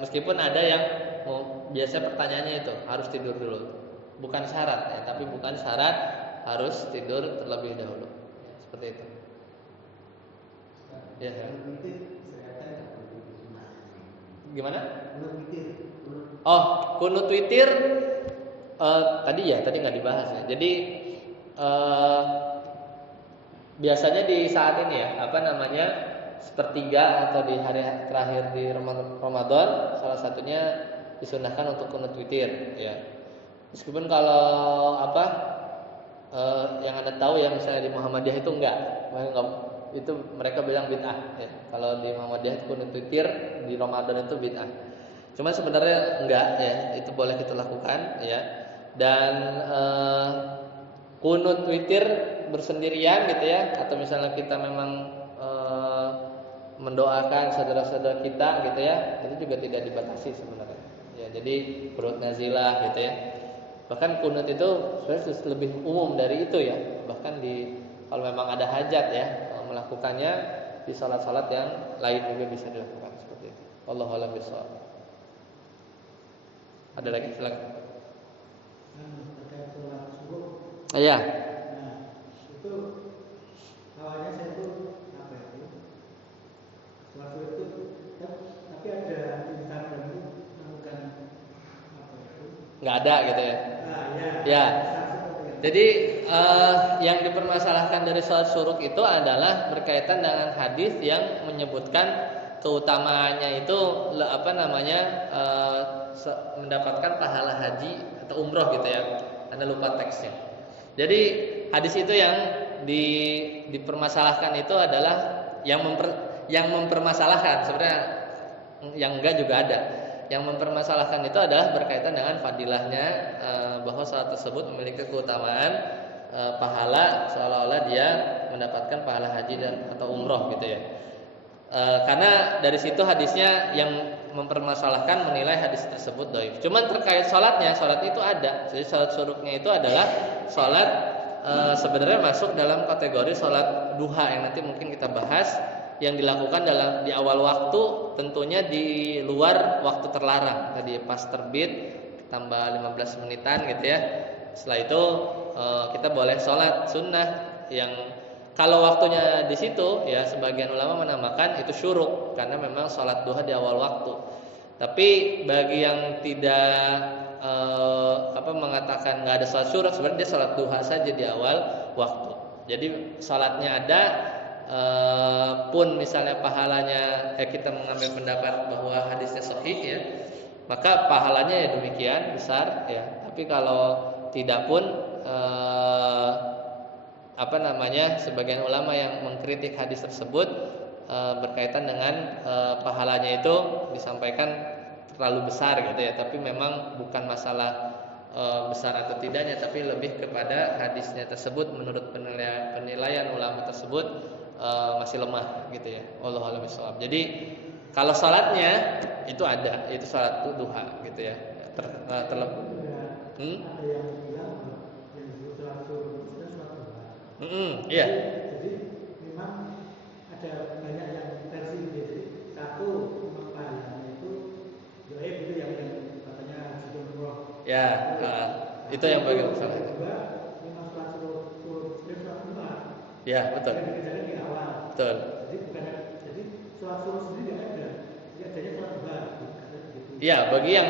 meskipun ada yang biasa pertanyaannya itu harus tidur dulu, bukan syarat ya, tapi bukan syarat harus tidur terlebih dahulu ya, seperti itu ya. Gimana? Oh, kunut witir tadi nggak dibahas ya. Jadi biasanya di saat ini ya sepertiga atau di hari terakhir di Ramadan, salah satunya disunahkan untuk kunut witir ya. Meskipun kalau yang Anda tahu ya, misalnya di Muhammadiyah itu enggak, itu mereka bilang bid'ah ya. Kalau di Muhammadiyah kunut witir di Ramadan itu bid'ah. Cuma sebenarnya enggak ya, itu boleh kita lakukan ya. Dan kunut witir bersendirian gitu ya, atau misalnya kita memang mendoakan saudara-saudara kita gitu ya, itu juga tidak dibatasi sebenarnya ya. Jadi perut nazilah gitu ya. Bahkan kunut itu sebenarnya lebih umum dari itu ya. Bahkan kalau memang ada hajat ya, melakukannya di salat-salat yang lain juga bisa dilakukan seperti itu. Wallahu a'lam bishawab. Ada lagi? Silakan. Terkait sholat subuh. Iya. Nah, itu awalnya saya tuh sholat subuh itu tapi ada Instagram itu bukan nggak ada gitu ya. Ya. Jadi yang dipermasalahkan dari sholat syuruk itu adalah berkaitan dengan hadis yang menyebutkan keutamaannya itu mendapatkan pahala haji atau umroh gitu ya. Anda lupa teksnya. Jadi hadis itu yang dipermasalahkan itu adalah yang mempermasalahkan, sebenarnya yang enggak juga ada. Yang mempermasalahkan itu adalah berkaitan dengan fadilahnya, bahwa salat tersebut memiliki keutamaan pahala seolah-olah dia mendapatkan pahala haji atau umroh gitu ya. Karena dari situ hadisnya yang mempermasalahkan menilai hadis tersebut dhaif. Cuman terkait sholatnya, sholat itu ada. Jadi sholat syuruknya itu adalah sholat sebenarnya masuk dalam kategori sholat duha yang nanti mungkin kita bahas, yang dilakukan di awal waktu, tentunya di luar waktu terlarang. Tadi pas terbit tambah 15 menitan gitu ya. Setelah itu kita boleh sholat sunnah yang kalau waktunya di situ ya sebagian ulama menamakan itu syuruk karena memang sholat duha di awal waktu. Tapi bagi yang tidak mengatakan nggak ada sholat syuruk, sebenarnya dia sholat duha saja di awal waktu. Jadi sholatnya ada pun misalnya pahalanya kita mengambil pendapat bahwa hadisnya sahih ya, maka pahalanya ya demikian besar ya. Tapi kalau tidak pun sebagian ulama yang mengkritik hadis tersebut berkaitan dengan pahalanya itu disampaikan terlalu besar gitu ya. Tapi memang bukan masalah besar atau tidaknya, tapi lebih kepada hadisnya tersebut menurut penilaian ulama tersebut masih lemah gitu ya. Wallahu a'lam bishawab. Jadi kalau salatnya itu ada, itu salat duha gitu ya. Ada yang bilang yang disebut sholat subuh itu sholat duha. Iya. Jadi memang ada banyak yang versi gitu. Jadi satu memang pahalanya itu dhaif itu yang katanya Rasulullah. Ya, itu yang bagian salah. Kedua memang sholat subuh sholat duha. Ya, betul. Yang di awal. Betul. Jadi sholat subuh sendiri nggak ada. Dia adanya sholat duha. Iya, bagi yang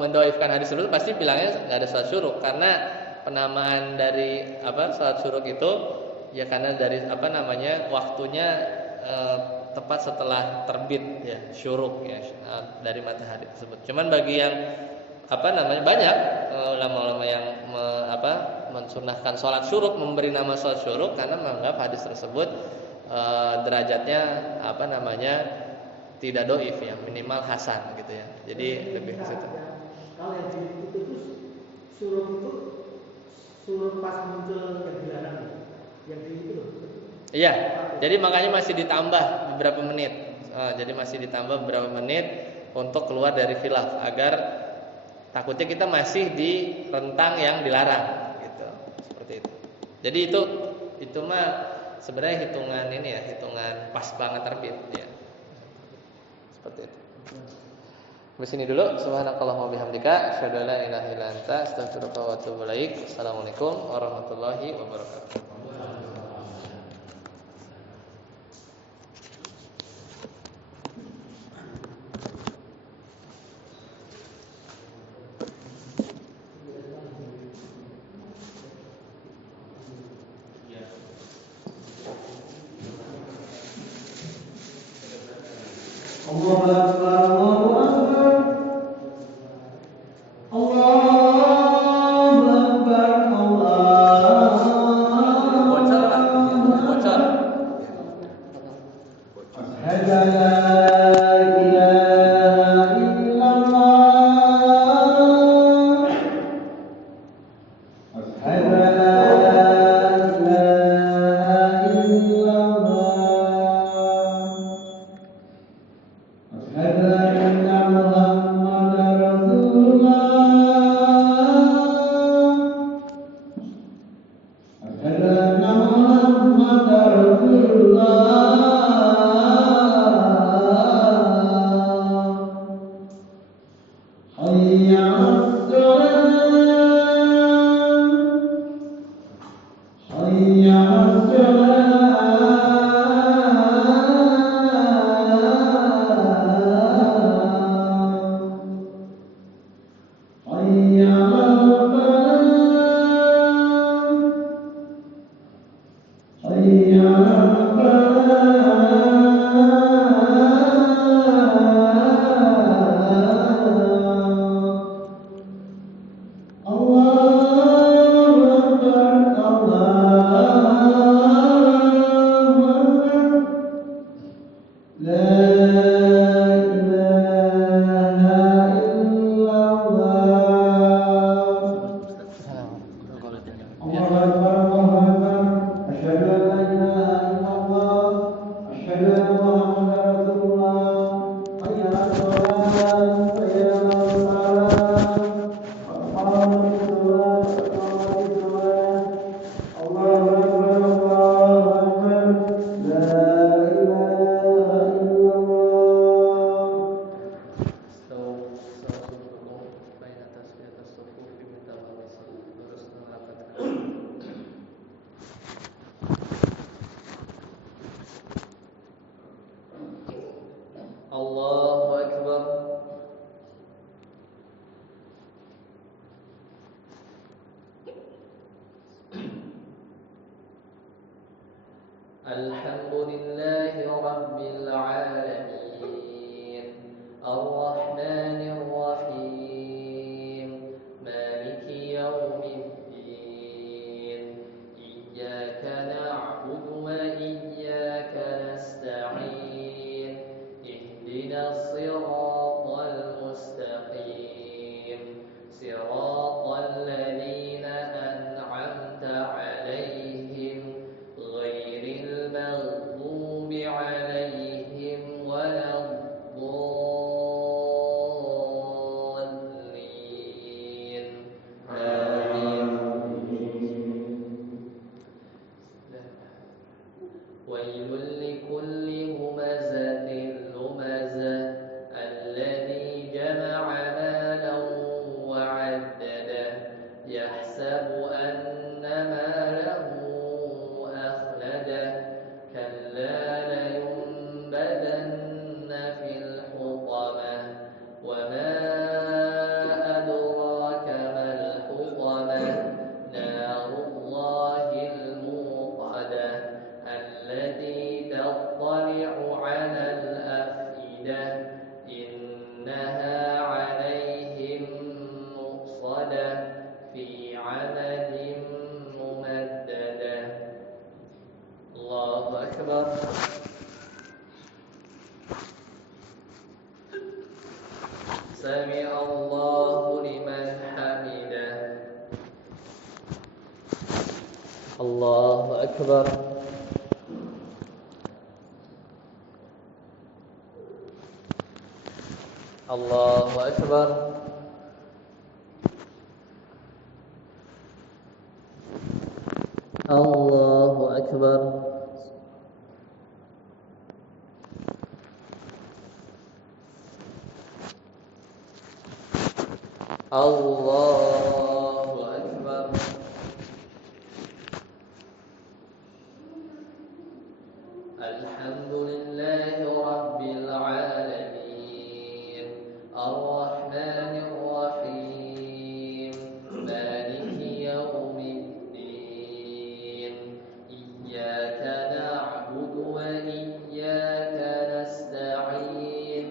mendoifkan hadis tersebut pasti bilangnya nggak ada sholat syuruk karena penamaan dari sholat syuruk itu ya karena dari waktunya tepat setelah terbit ya syuruk ya dari matahari tersebut. Cuman bagi yang banyak ulama-ulama yang mensunahkan sholat syuruk, memberi nama sholat syuruk karena menganggap hadis tersebut derajatnya tidak doif ya, minimal hasan gitu ya. Jadi lebih ke situ. Kalau yang itu suruh itu suruh pas muncul yang dilarang yang di itu loh. Iya, jadi makanya masih ditambah beberapa menit. Jadi masih ditambah beberapa menit untuk keluar dari khilaf agar takutnya kita masih di rentang yang dilarang gitu. Seperti itu. Jadi itu mah sebenarnya hitungan pas banget terbit ya. Seperti itu. Sampai sini dulu. Subhanakallahumma bihamdika asyhadu an la ilaha illa anta astaghfiruka wa atubu ilaik. Assalamualaikum warahmatullahi wabarakatuh. Allahu Akbar, Allahu Akbar. Allahu Akbar, Bocor Pak. Bocor. Asyhadu an la ilaha illallah. Asyhadu an la ilaha illallah. Asyhadu anna Muhammadar Rasulullah. Asyhadu anna Muhammadar Rasulullah. Hayya 'alas shalah. Hayya 'alas shalah. Hayya 'alal falah. Hayya 'alal falah. Allahu Akbar, Allahu Akbar. La ilaha illallah. Allahu Akbar, Allahu Akbar. Asyhadu an la ilaha illallah. Asyhadu anna Muhammadar Allahu Akbar. Alhamdulillahi Rabbil Alamin Ar-Rahmanir Rahim Maliki Yawmiddin Iyyaka na'budu wa iyyaka nasta'in Ihdinas siratal mustaqim Siratal ladzina an'amta 'alaihim ghairil maghdubi 'alaihim waladdallin. Amin. Wailul likulli humazatin lumazah alladzi jama'a malan wa 'addadah yahsabu anna malahu akhladah kalla layunbadanna fil hutamah wa ma adraka mal hutamah narullahil muqadah allati tattali'u 'alal afidah innaha 'alaihim muqsadah fi 'amadin mumaddadah. Allahu Akbar. Sami'a Allahu liman hamidah. Allahu Akbar. Allahu Akbar. Allahu Akbar. Allahu Akbar. Alhamdulillahi Rabbil Alamin Ar-Rahmanir Rahim Maliki Yawmiddin Iyyaka na'budu wa iyyaka nasta'in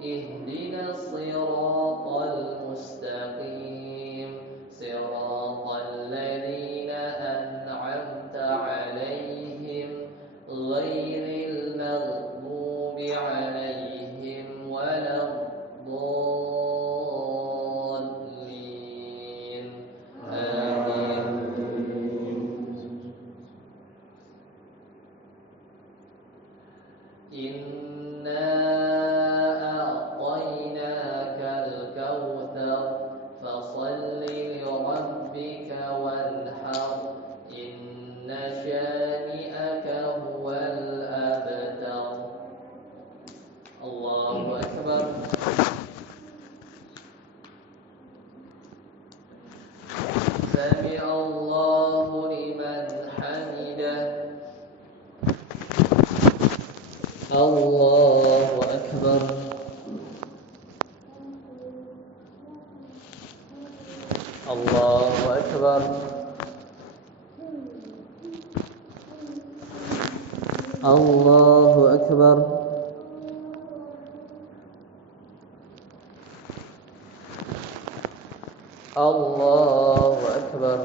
Ihdinas siratal mustaqim Siratal ladzina an'amta 'alaihim ghairil maghdubi 'alaihim waladdallin. Amin. Inna a'tainakal kautsar fashalli li rabbika wanhar inna shani'aka huwal abtar. Allahu Akbar. Sami'a Allahu liman hamidah. Allahu Akbar. Allahu Akbar. Allahu Akbar. Allahu Akbar.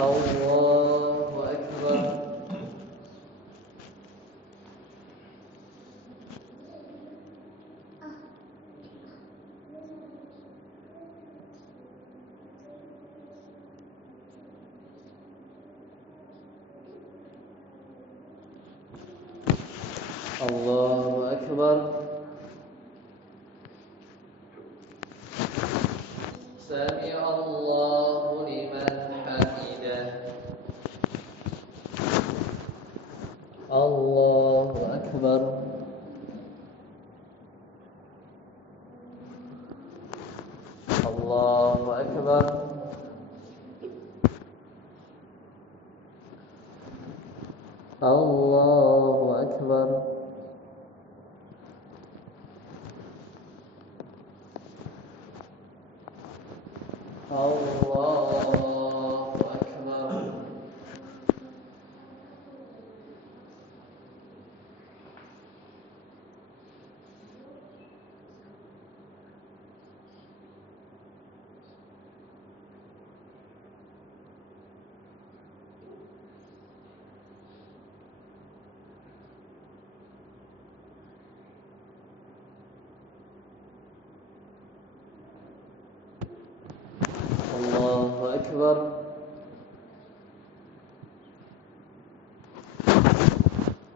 Allahu Akbar. Allahu Akbar. Sami Allahu liman hamidah. Allahu Akbar. Allahu Akbar. Allahu Akbar. Allahu Akbar. Allahu Akbar.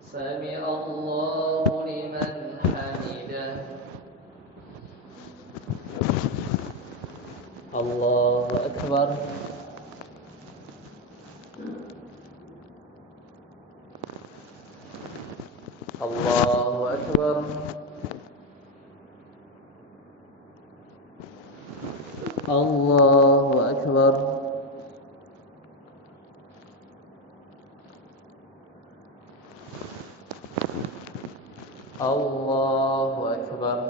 Sami Allahu liman hamidah. Allahu Akbar. Allahu Akbar. Allahu Akbar. Allahu Akbar.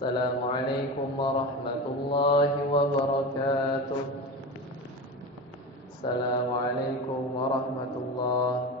Assalamualaikum warahmatullahi wabarakatuh. Assalamualaikum warahmatullahi.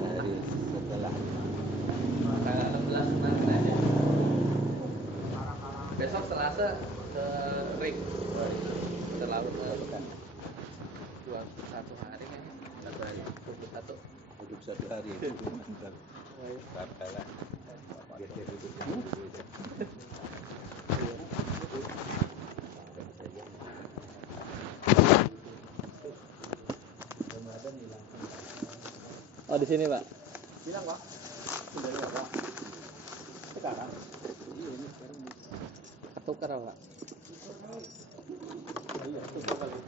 Dari setelah tanggal 16 kemarin aja. Besok Selasa ke Ring ke laut pekan 21 hari kayaknya. 21. hidup satu hari itu mantap. Bakalan geser hidup yang dulu itu. Dan saja. Ramadan hilang. Oh di sini Pak. Bilang Pak. Sudah ada Pak. Sekarang. Iya ini sekarang Ketukar Pak. Iya, itu kali.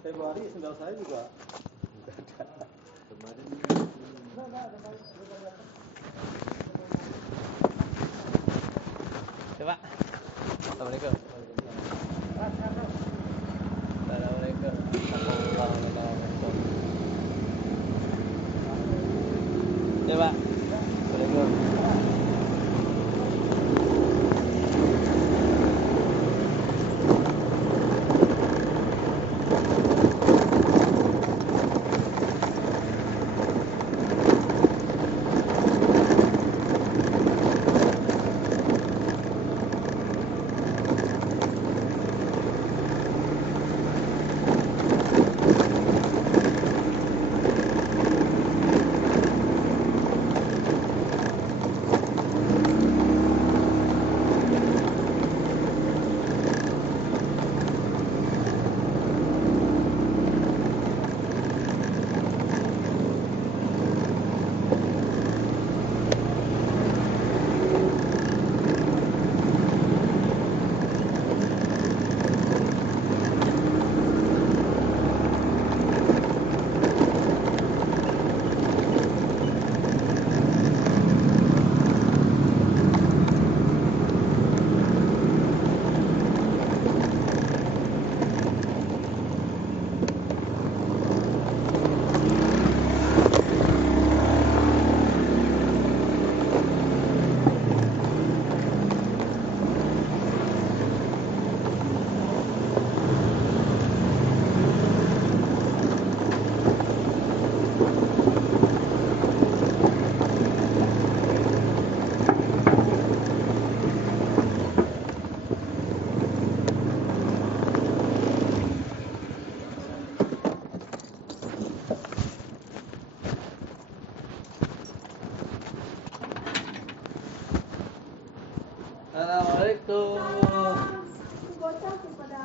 Februari sendal saya juga. kemarin Coba. Assalamualaikum. Assalamualaikum. Assalamualaikum. Coba. Assalamualaikum. Assalamualaikum.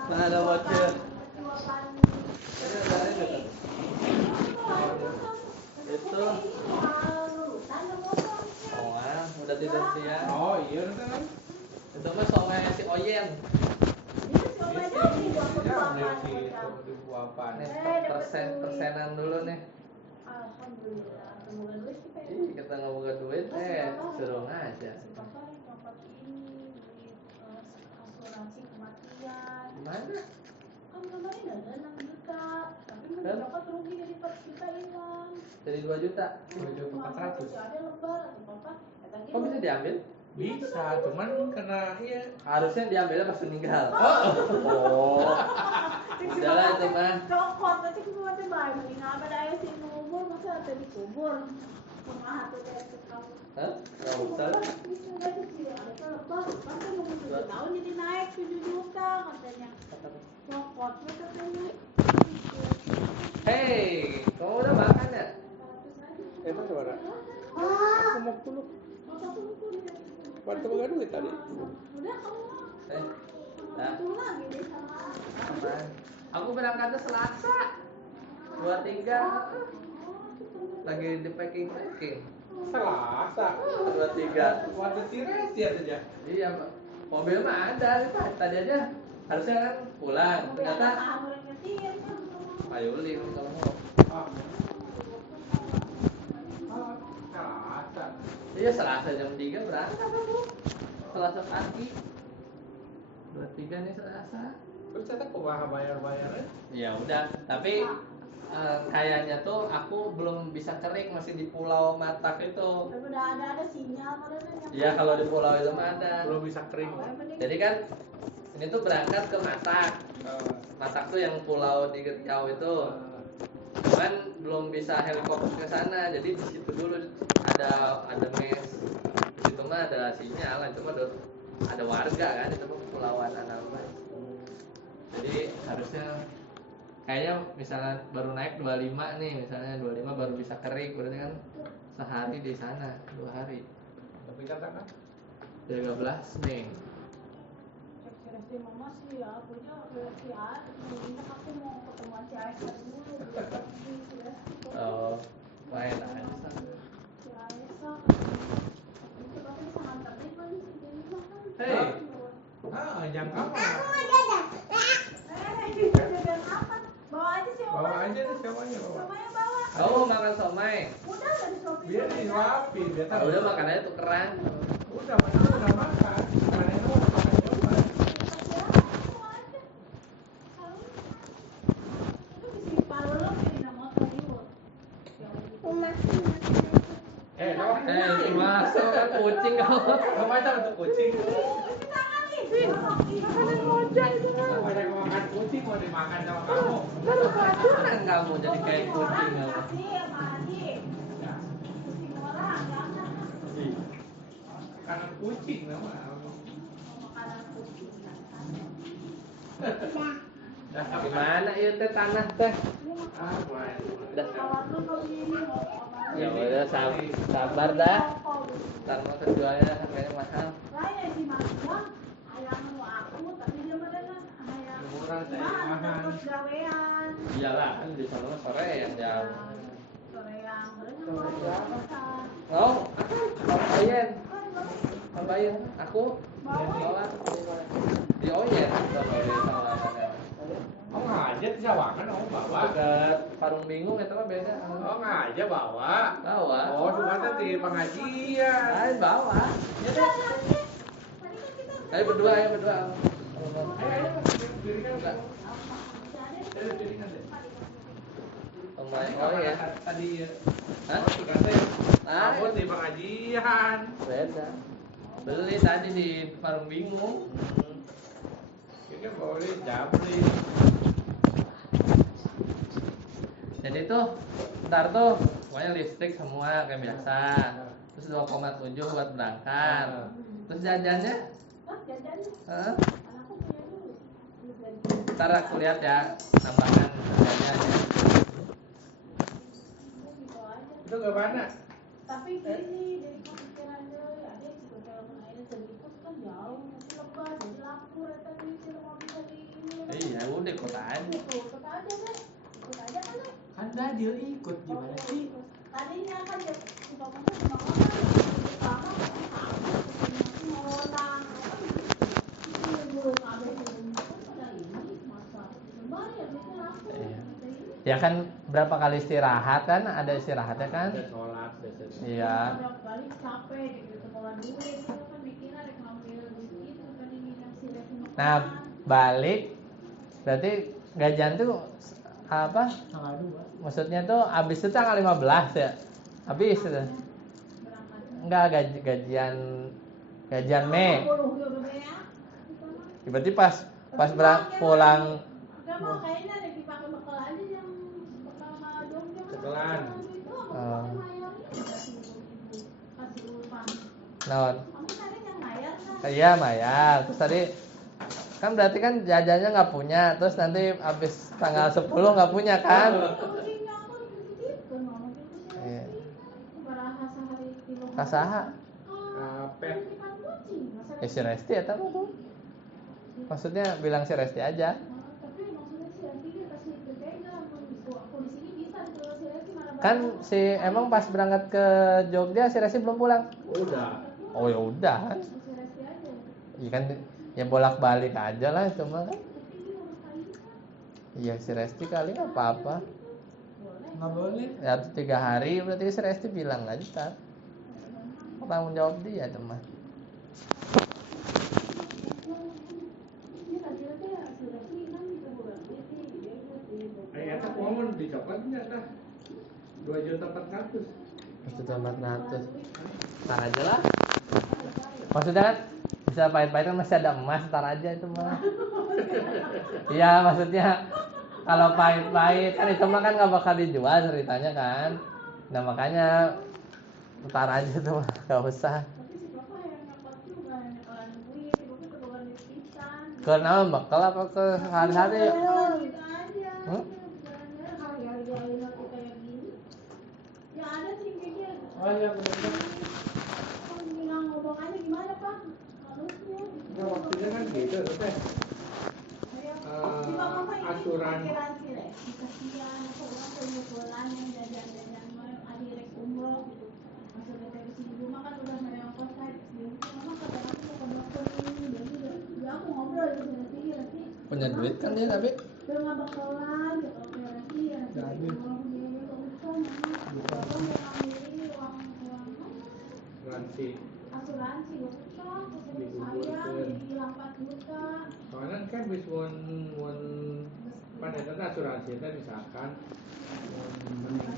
Mana bocil? Ini ada ini kan? Itu. Oh, udah tidur siang. Oh iya kan. Itu mah somai si Oyen. Itu si Oma jadi di buapan. Nih persenan dulu nih. Alhamdulillah, semoga duit kita Ih, kita nggak buka duit, suruh aja. si papa yang dapat ini duit asuransi kematian. Mana? Kan kemarin ada 6 juta, tapi Kan? mendapat rugi dari 4 juta hilang. Jadi 2 juta. 2.400.000. Masih ada lembar atau papa? Katanya Kok bisa diambil? Bisa, cuman karena iya. Harusnya diambilnya pas meninggal. Oh. Udahlah itu mah. Cokot, tapi cuma teh bae meninggal pada aya sing ngubur masa ada dikubur. Kumaha tuh teh kamu. Hah? Nggak usah lah. Bisa enggak sih ada lembar, pasti nunggu 7 tahun jadi naik 7 juta katanya. Cokot katanya. Hei, kamu udah makan ya? Emang suara? Ah, Aku mau dulu. apa tuh dia? Waktu bukan duit tadi. Udah kamu mah. Nah, Itu lagi deh sama. apaan? Aku berangkatnya Selasa 23. Lagi di packing. Selasa. 23. Waktu tiresian aja. Iya, Pak. Mobil mah ada, tadi aja harusnya kan pulang. Ternyata Kamu yang nyetir kan. Ayo Lim kalau mau. Ah. Selasa. Iya, Selasa jam 3 berangkat aku. Selasa pagi. 23 nih Selasa. Terus saya kumaha bayar-bayarnya? Ya udah, tapi kayaknya tuh aku belum bisa kering, masih di Pulau Matak itu. Udah ada sinyal padahal. Iya, kalau di pulau itu mah ada. Belum bisa kering. Jadi kan ini tuh berangkat ke Matak. Matak tuh yang pulau di Riau itu. Cuman belum bisa helikopter ke sana, jadi di situ dulu ada mes. Di situ mah ada sinyal, itu mah ada warga kan, itu mah kepulauan Anambas. Jadi harusnya kayaknya misalnya baru naik 25 nih, misalnya 25 baru bisa kering, berarti kan sehari di sana, 2 hari. Tapi katakan 13 nih. Si mama sih ya, punya si A, minta aku mau ketemuan si Aisyah dulu. Oh, main aja. Si Aisyah, itu pasti bisa nganterin kan si Dewi makan. Hei, yang apa? Jajan apa? Bawa aja si Oma. Bawa aja nih semuanya bawa. Somanya bawa. kamu mau makan somai? Udah nggak disuapin. Biar disuapin, dia Ah, udah makan aja tukeran. Udah makan. Mana yang mau makan coba. Masuk kan kucing kamu. Kamu aja untuk kucing. Ada yang makan kucing mau dimakan sama kamu. Keracunan kamu jadi kayak kucing kamu. Karena kucing nama. Gimana itu teh tanah teh? Udah. Ya udah sabar dah. Ntar mau kejualnya harganya mahal. Murah saya mahal. Iyalah kan di sana mah sore yang jam. Oh, Oyen. Bayar aku bawa di Oyen sama di Sawangan. Oh ngajak di Sawangan, oh bawa. Dekat Parung Bingung itu mah beda. Oh ngajak bawa. Bawa. Oh cuma tadi pengajian. Ayo bawa. Ya deh. Ayo berdua. Ayo dirikan Enggak. Ayo dirikan deh. Oh ya. Tadi Hah? katanya Ah, kamu di pengajian. beda. Beli tadi di Parung Bingung. Ini boleh jabri. Jadi tuh ntar tuh pokoknya listrik semua kayak biasa. Terus 2,7 buat berangkat. Terus jajannya? Heeh. Ntar aku lihat ya tambahan harganya aja. Itu ke mana? Tapi gini dari pemikirannya ada juga kalau airnya sedikit kan jauh nanti lebat jadi lapor ya tadi kalau mau bisa di ini Iya, udah ikut aja. ikut aja deh ikut aja kan deh Kan dia ikut gimana sih? tadinya kan dia suka ngomong sama orang lama mau orang Ya kan berapa kali istirahat kan? Ada istirahatnya kan? Ada sholat biasanya. Iya. Kalau balik capek gitu ketemuan duit, itu kan mikirnya ada ngambil duit itu kan ini yang si Revi makan. Nah, balik berarti gajian tuh apa? Tanggal 2. Maksudnya tuh habis itu tanggal 15 ya? Habis itu. Berangkat. Enggak gajian Mei. 20 ya udah ya. Berarti pas pulang Enggak mau kayaknya ada dipakai bekal aja yang bekal sama Jogja kan. Bekelan. Itu Oh. apa mayarnya kasih ulpan. naon? Kamu tadi yang mayar kan? Iya Maya. Terus tadi kan berarti kan jajannya nggak punya. Terus nanti habis tanggal 10 nggak punya kan? Kucingnya aku gitu ngomong gitu sih. Iya. Baraha sehari kilo. Kasaha? Pet. Titipan kucing. Masa Si Resti atau apa tuh? Maksudnya bilang si Resti aja. tapi maksudnya si Resti dia kasih berbeda aku di sini bisa kalau si Resti marah Kan si emang pas berangkat ke Jogja si Resti belum pulang. Udah. Oh ya udah. si Resti aja. Iya kan ya bolak-balik aja lah itu mah kan. Tapi dia urus kayu kan. Iya si Resti kali nggak apa-apa. Boleh. Nggak boleh. Ya 3 hari berarti si Resti bilang aja kan. Tanggung jawab dia itu mah. Ini hasilnya ya si Resti kan bisa bulan ini dia gitu. Eta kumaha dicoklatnya tah. 2.400.000. Itu 400. Ntar aja lah. Maksudnya kan bisa pahit-pahit kan masih ada emas, ntar aja itu mah. Iya maksudnya kalau pahit-pahit kan itu mah kan nggak bakal dijual ceritanya kan. Nah makanya ntar aja tuh mah, nggak usah. Tapi si bapak yang nyokot juga yang nyokolan duit, si bapak kebawa duit pisan. Kenapa bakal apa ke hari-hari? Gitu aja. Hmm? Jalan-jalan hari-hari aja nanti kayak gini. Ya ada sih kayaknya. Oh iya benar. Tinggal ngomong aja gimana Pak? Harusnya. Nah, waktunya kan gitu teh. Si bapak mah ini Asuran. asuransi deh. Kasihan seorang penyusulan yang jajan-jajan akhirnya umroh gitu. Maksudnya dari sini rumah kan udah mereka kos kan. Dia mama kata aku mau ke dokter ini, jadi udah aku ngobrol di sini nanti. Punya duit kan dia tapi. Udah nggak bakalan gitu operasi ya. Jadi. Uang dia nggak usah mama. Bapak mau ngambilin uang mana? Asuransi. Asuransi gak usah. Digugurkan. Saya jadi hilang 4 juta. Soalnya kan bis mun pada itu asuransi itu misalkan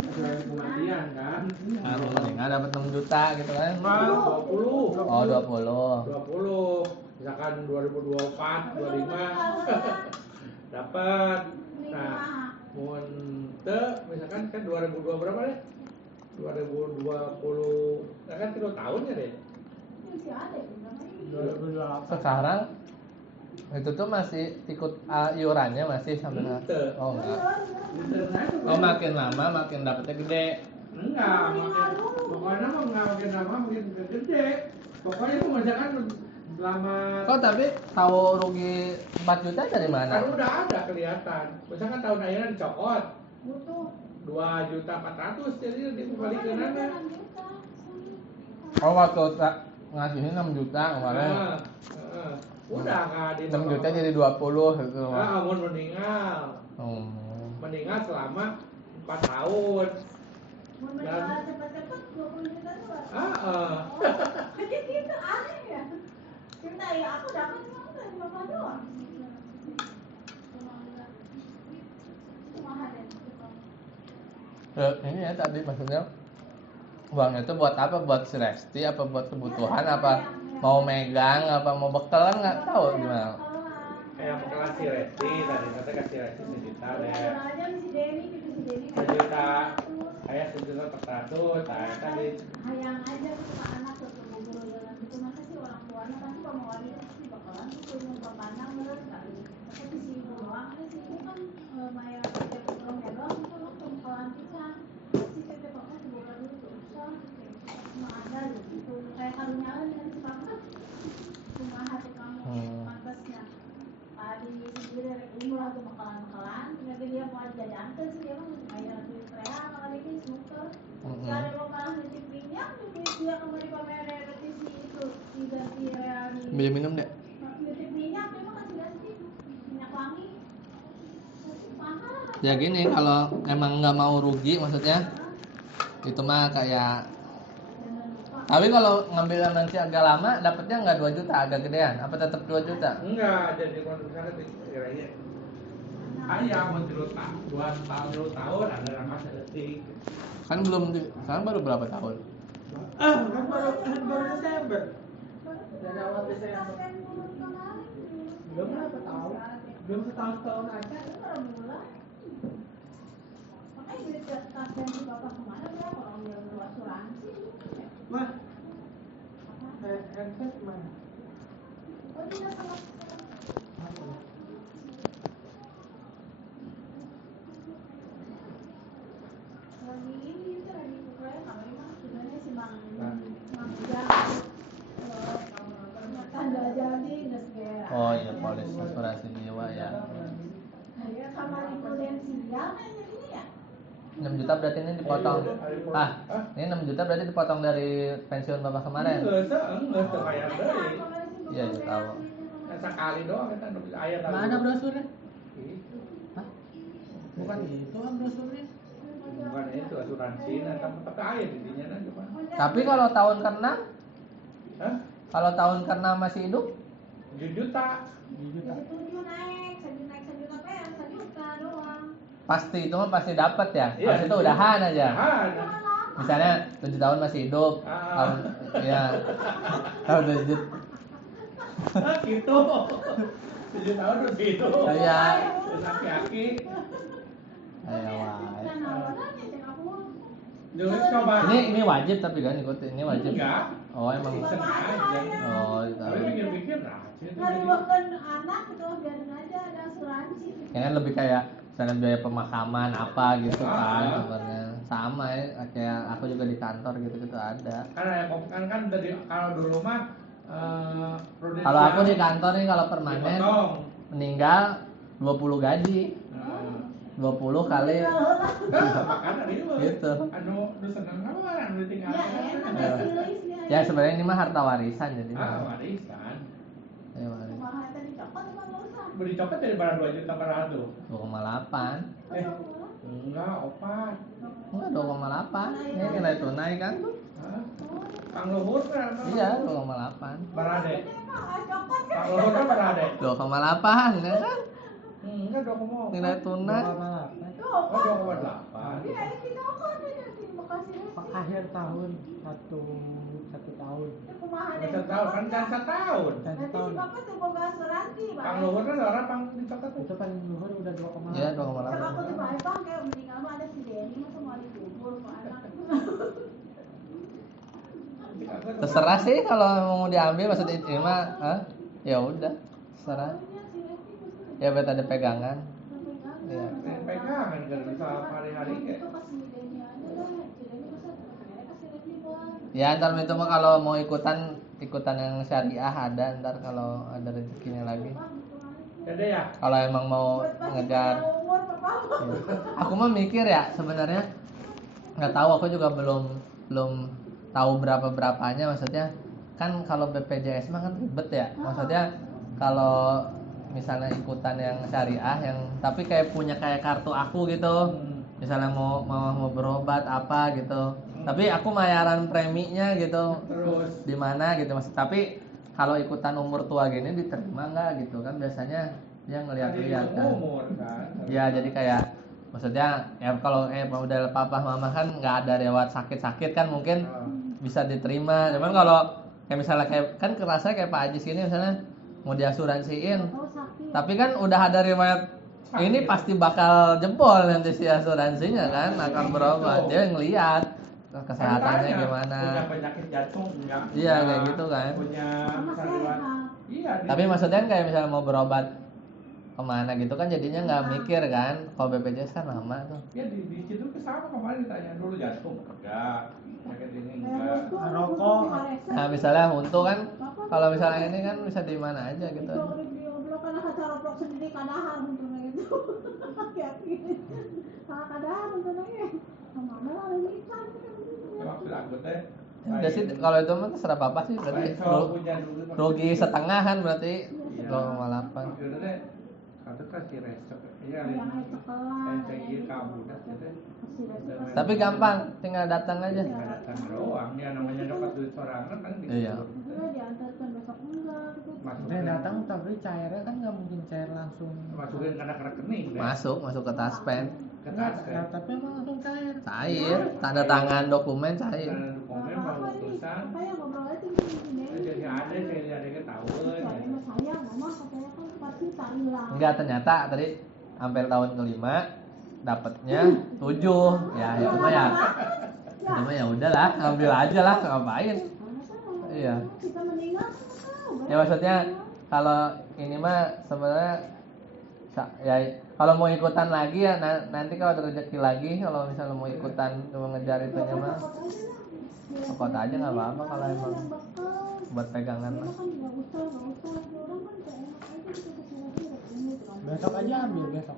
asuransi kematian kan. Ah, meninggal dapat 6 juta gitu kan. 20. Oh 20. 20. Misalkan 2024, 25 dapat. Nah, mun teu misalkan kan 2002 berapa deh? 2020 nah kan 3 tahun ya deh. Masih ada ya, namanya. 2008. Sekarang itu tuh masih ikut iurannya masih sampai Ente. oh enggak. Internet Oh makin lama makin dapetnya gede. enggak, pokoknya mah enggak makin lama makin gede. Pokoknya tuh misalkan lama Kok tapi tahu rugi 4 juta dari mana? kan udah ada kelihatan. Misalkan tahun akhirnya dicokot Butuh. 2.400.000 jadi dikembalikan aja. Oh waktu ngasihin 6 juta kemarin. Udah kan di 6 juta jadi 20 gitu. Nah, amun meninggal. Meninggal selama 4 tahun. Mau meninggal cepat-cepat 20 juta tuh. Heeh. Jadi gitu aneh ya. Cerita ya aku dapat cuma aku dari bapak doang. Cuma ada. Ini ya tadi maksudnya uangnya itu buat apa? Buat si Resti apa buat kebutuhan apa mau megang apa mau bekal kan nggak tahu gimana. Kayak bekal si Resti tadi kata kasih Resti sejuta deh. Aja si Denny gitu si Denny. Sejuta. Kayak 1.400.000 tadi. Hayang aja sama anak ketemu jalan itu masa sih orang tuanya pasti kalau mau ada pasti bakalan tuh mau pandang bener kali. Tapi si ibu doang si ibu kan Maya kerja pulang ya doang itu loh bakalan pisah. Si tete papa dibuka dulu tuh usah cuma ada gitu kayak karunya dengan si papa cuma hati kamu pantasnya tadi sendiri dari umroh tuh bakalan nanti dia mau jajan tuh sih dia mah kayak duit real kali ini smuker. Kalau mau malah nitip minyak, dia kembali pamer berarti si itu diganti real. Beli minum deh. Nitip minyak memang kasih ganti minyak wangi. Mahal. Ya gini, kalau emang nggak mau rugi maksudnya itu mah kayak. Tapi kalau ngambil yang nanti agak lama, dapatnya nggak 2 juta, agak gedean. Apa tetap 2 juta? Enggak, jadi kalau misalnya kira-kira ayam menurut 2 tahun ada ramas detik. Kan belum, sekarang baru berapa tahun? Kan baru Desember. Dan awal Desember. Belum berapa tahun? Belum setahun aja. Makanya duit kasihan si bapak kemana berapa orang dia beli asuransi? Mah, handset mana? Oh tidak sama. Lagi ini itu lagi kuliah kalau emang sebenarnya si Mang Ujang tanda jadi nesgera. Oh iya, polis asuransi jiwa ya. Ya kamar prudensial kan jadinya ya. 6 juta berarti ini dipotong. Ah, ini 6 juta berarti dipotong dari pensiun bapak kemarin. Enggak kayak deui. Iya, ya tahu. Sekali doang kita nu bisa aya Mana brosurnya? Hah? Bukan itu kan brosurnya. Bukan itu asuransi, tapi aya di dinya na cuma. Tapi kalau tahun ke-6, Hah? kalau tahun ke-6 masih hidup, 7 juta. Jadi 7 naik 1 juta perak 1 juta doang. pasti itu mah pasti dapat ya. Iya, Pas itu udahan aja. Ada. Misalnya 7 tahun masih hidup, tahun ya. Tahun 7. Gitu. 7 tahun udah gitu. Iya. Aki-aki. Ayo wae. Kan awalannya cek aku. Jangan coba. Ini wajib tapi kan ikut ini wajib. Enggak. Oh, emang. Iseng aja. Oh, Tapi tahu. pikir-pikir lah. Ngariweukeun anak itu biarin aja ada asuransi. Ya kan lebih kayak misalnya biaya pemakaman apa gitu kan sebenarnya. Sama ya, kayak aku juga di kantor gitu-gitu ada. Karena yang kan dari kalau dulu mah Kalau aku di kantor nih kalau permanen dipotong. meninggal 20 gaji. 20 kali Makanya itu. Gitu. Anu seneng apa anu ditinggal. Ya enak Ya. silis Ya sebenarnya ini mah harta warisan jadi. Warisan. Ya, warisan. kumaha tadi cokot apa enggak usah. Beli coklat dari barang 2 juta per hari. 2,8. Enggak, opat. Enggak 2,8. Ini nilai tunai kan? Hah? Kang Luhur kan? Iya 2,8. Barade. Cokot kan. Kang Luhur kan barade. 2,8 ya kan? Enggak 2,8. Nilai tunai. Oh, 2,8. Dia ini cokot ini di Bekasi. Akhir tahun satu tahun. Kumaha deh. Bisa tahu kan kan setahun. Nanti si bapak tuh boga asuransi, Pak. Kang Luhur kan orang pang di coklat tuh. Itu kan luhur udah 2,8. Iya Kalau aku 2,8. di Baipang kayak meninggal mah ada si Denny masa mau dikubur ke anak. Terserah sih kalau mau diambil maksud ini mah, ya udah, terserah. Ya biar ada pegangan. Iya. Pegangan kan bisa hari-hari kayak. Itu kasih Denny aja lah. Si Denny masa kasih Denny buat. Ya ntar itu mah kalau mau ikutan yang syariah ada ntar kalau ada rezekinya lagi. Jadi ya. Kalau emang mau ngejar. Umur papa. Ya. Aku mah mikir ya sebenarnya nggak tahu, aku juga belum tahu berapanya maksudnya kan kalau BPJS mah kan ribet ya, maksudnya kalau misalnya ikutan yang syariah yang tapi kayak punya kayak kartu aku gitu, misalnya mau berobat apa gitu, tapi aku bayaran preminya gitu Terus di mana gitu maksud, tapi kalau ikutan umur tua gini diterima nggak gitu kan biasanya dia ngeliat-liat kan. umur kan. Ya jadi kayak maksudnya ya kalau model papa mama kan nggak ada lewat sakit-sakit kan mungkin bisa diterima. Cuman kalau kayak misalnya kayak kan kerasa kayak Pak Ajis gini misalnya mau diasuransiin, Oh sakit. tapi kan udah ada riwayat ini pasti bakal jebol nanti si asuransinya kan akan berobat. Dia ngelihat kesehatannya Tanya, gimana. Punya penyakit jantung enggak? Iya kayak gitu kan. Punya Sama saluran. sehat. Iya. Tapi maksudnya kan kayak misalnya mau berobat kemana gitu kan jadinya nggak mikir kan. Kalau BPJS kan lama tuh. Ya di situ ke sama kemarin ditanya dulu jantung enggak, penyakit ini enggak. Rokok. Nah misalnya untuk kan kalau misalnya ini kan bisa di mana aja gitu. Diobrol kan cara vlog sendiri kadahar untungnya gitu. Yakin. Salah kadahar untungnya ya. Sama mama lagi kan. Ya, maksud aku teh. Udah sih kalau itu mah terserah bapak sih berarti Kalau punya dulu rugi setengah kan berarti Iya. 2,8. Maksudnya teh Kata kasih resep. Iya, yang air sekelas saya kamu dah. kasih resep. Tapi gampang, tinggal datang aja. Datang doang, ya namanya dapat duit sorangan kan gitu. Iya. Udah diantarkan besok enggak gitu. Dia datang tapi cairnya kan nggak mungkin cair langsung. Masukin ke rekening deh. Masuk ke taspen. Ke tas Ya, tapi emang langsung cair. Cair, tanda tangan dokumen cair. Dan dokumen baru utusan. Saya ngobrol aja gini. Jadi ada ketahuan. Saya mah sayang, mama katanya kan 4 juta hilang. Enggak, ternyata tadi hampir tahun kelima dapatnya 7. Ya ya udahlah, ambil aja lah, ngapain. Iya. Kita meninggal kan Ya maksudnya kalau ini mah sebenarnya ya kalau mau ikutan lagi ya nanti kalau ada rezeki lagi, kalau misalnya mau ikutan mau ngejar itunya mah pokok aja nggak apa-apa kalau emang buat pegangan mah. Besok aja ambil besok.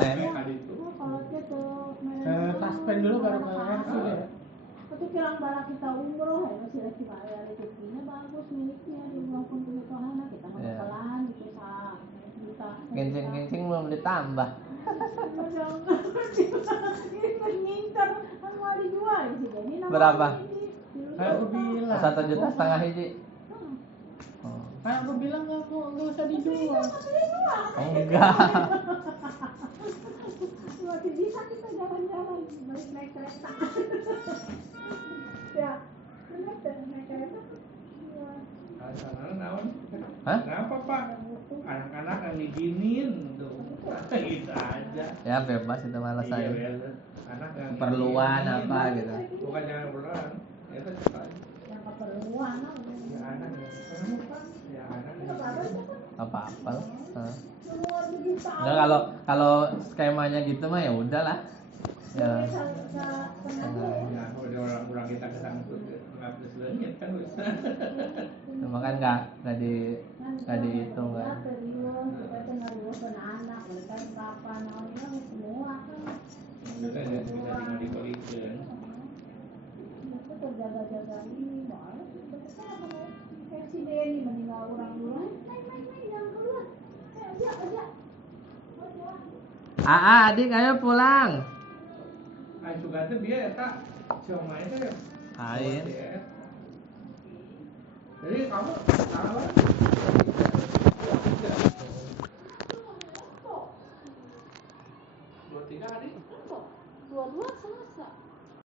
Senin. Ke taspen dulu baru ke RC ya. Tapi kirang bala kita umroh ya masih lagi bayar rezekinya bagus miliknya di melakukan kebutuhan kita mau Iya. pelan bisa kita Gincing belum ditambah. ini pengincar kan mau dijual sih jadi nama Berapa? Kayak aku bilang. 1,5 juta hiji. Oh. Kayak aku bilang nggak usah dijual. Enggak. masih bisa kita jalan-jalan balik naik kereta ya benar deh naik kereta ya. Alasan naon? Hah? Kenapa Pak? Anak-anak yang ngizinin tuh. Gitu aja. Ya bebas itu malah Iya, saya. bebas. Anak yang Keperluan ngizinin. apa gitu. Bukan jangan keperluan. Ya kan cepat. yang keperluan lah Ya anak ya. Ya anak ya. Apa-apa lah. Hah. semua juta Enggak, kalau skemanya gitu mah ya udahlah. Ya. Ya, udah orang kita kesangkut nggak bisa lenyit kan bisa. Cuma kan nggak dihitung kan. kita tinggal dulu ke anak mereka kapan ini semua kan Kita ya bisa tinggal dibelikan. itu terjaga-jaga ini boleh kayak si Denny meninggal orang dulu naik jangan keluar aja Adik ayo pulang. Ay juga tuh dia ya tak cuma itu ya. Ain. Jadi kamu salah. Dua tiga hari. dua-dua selesai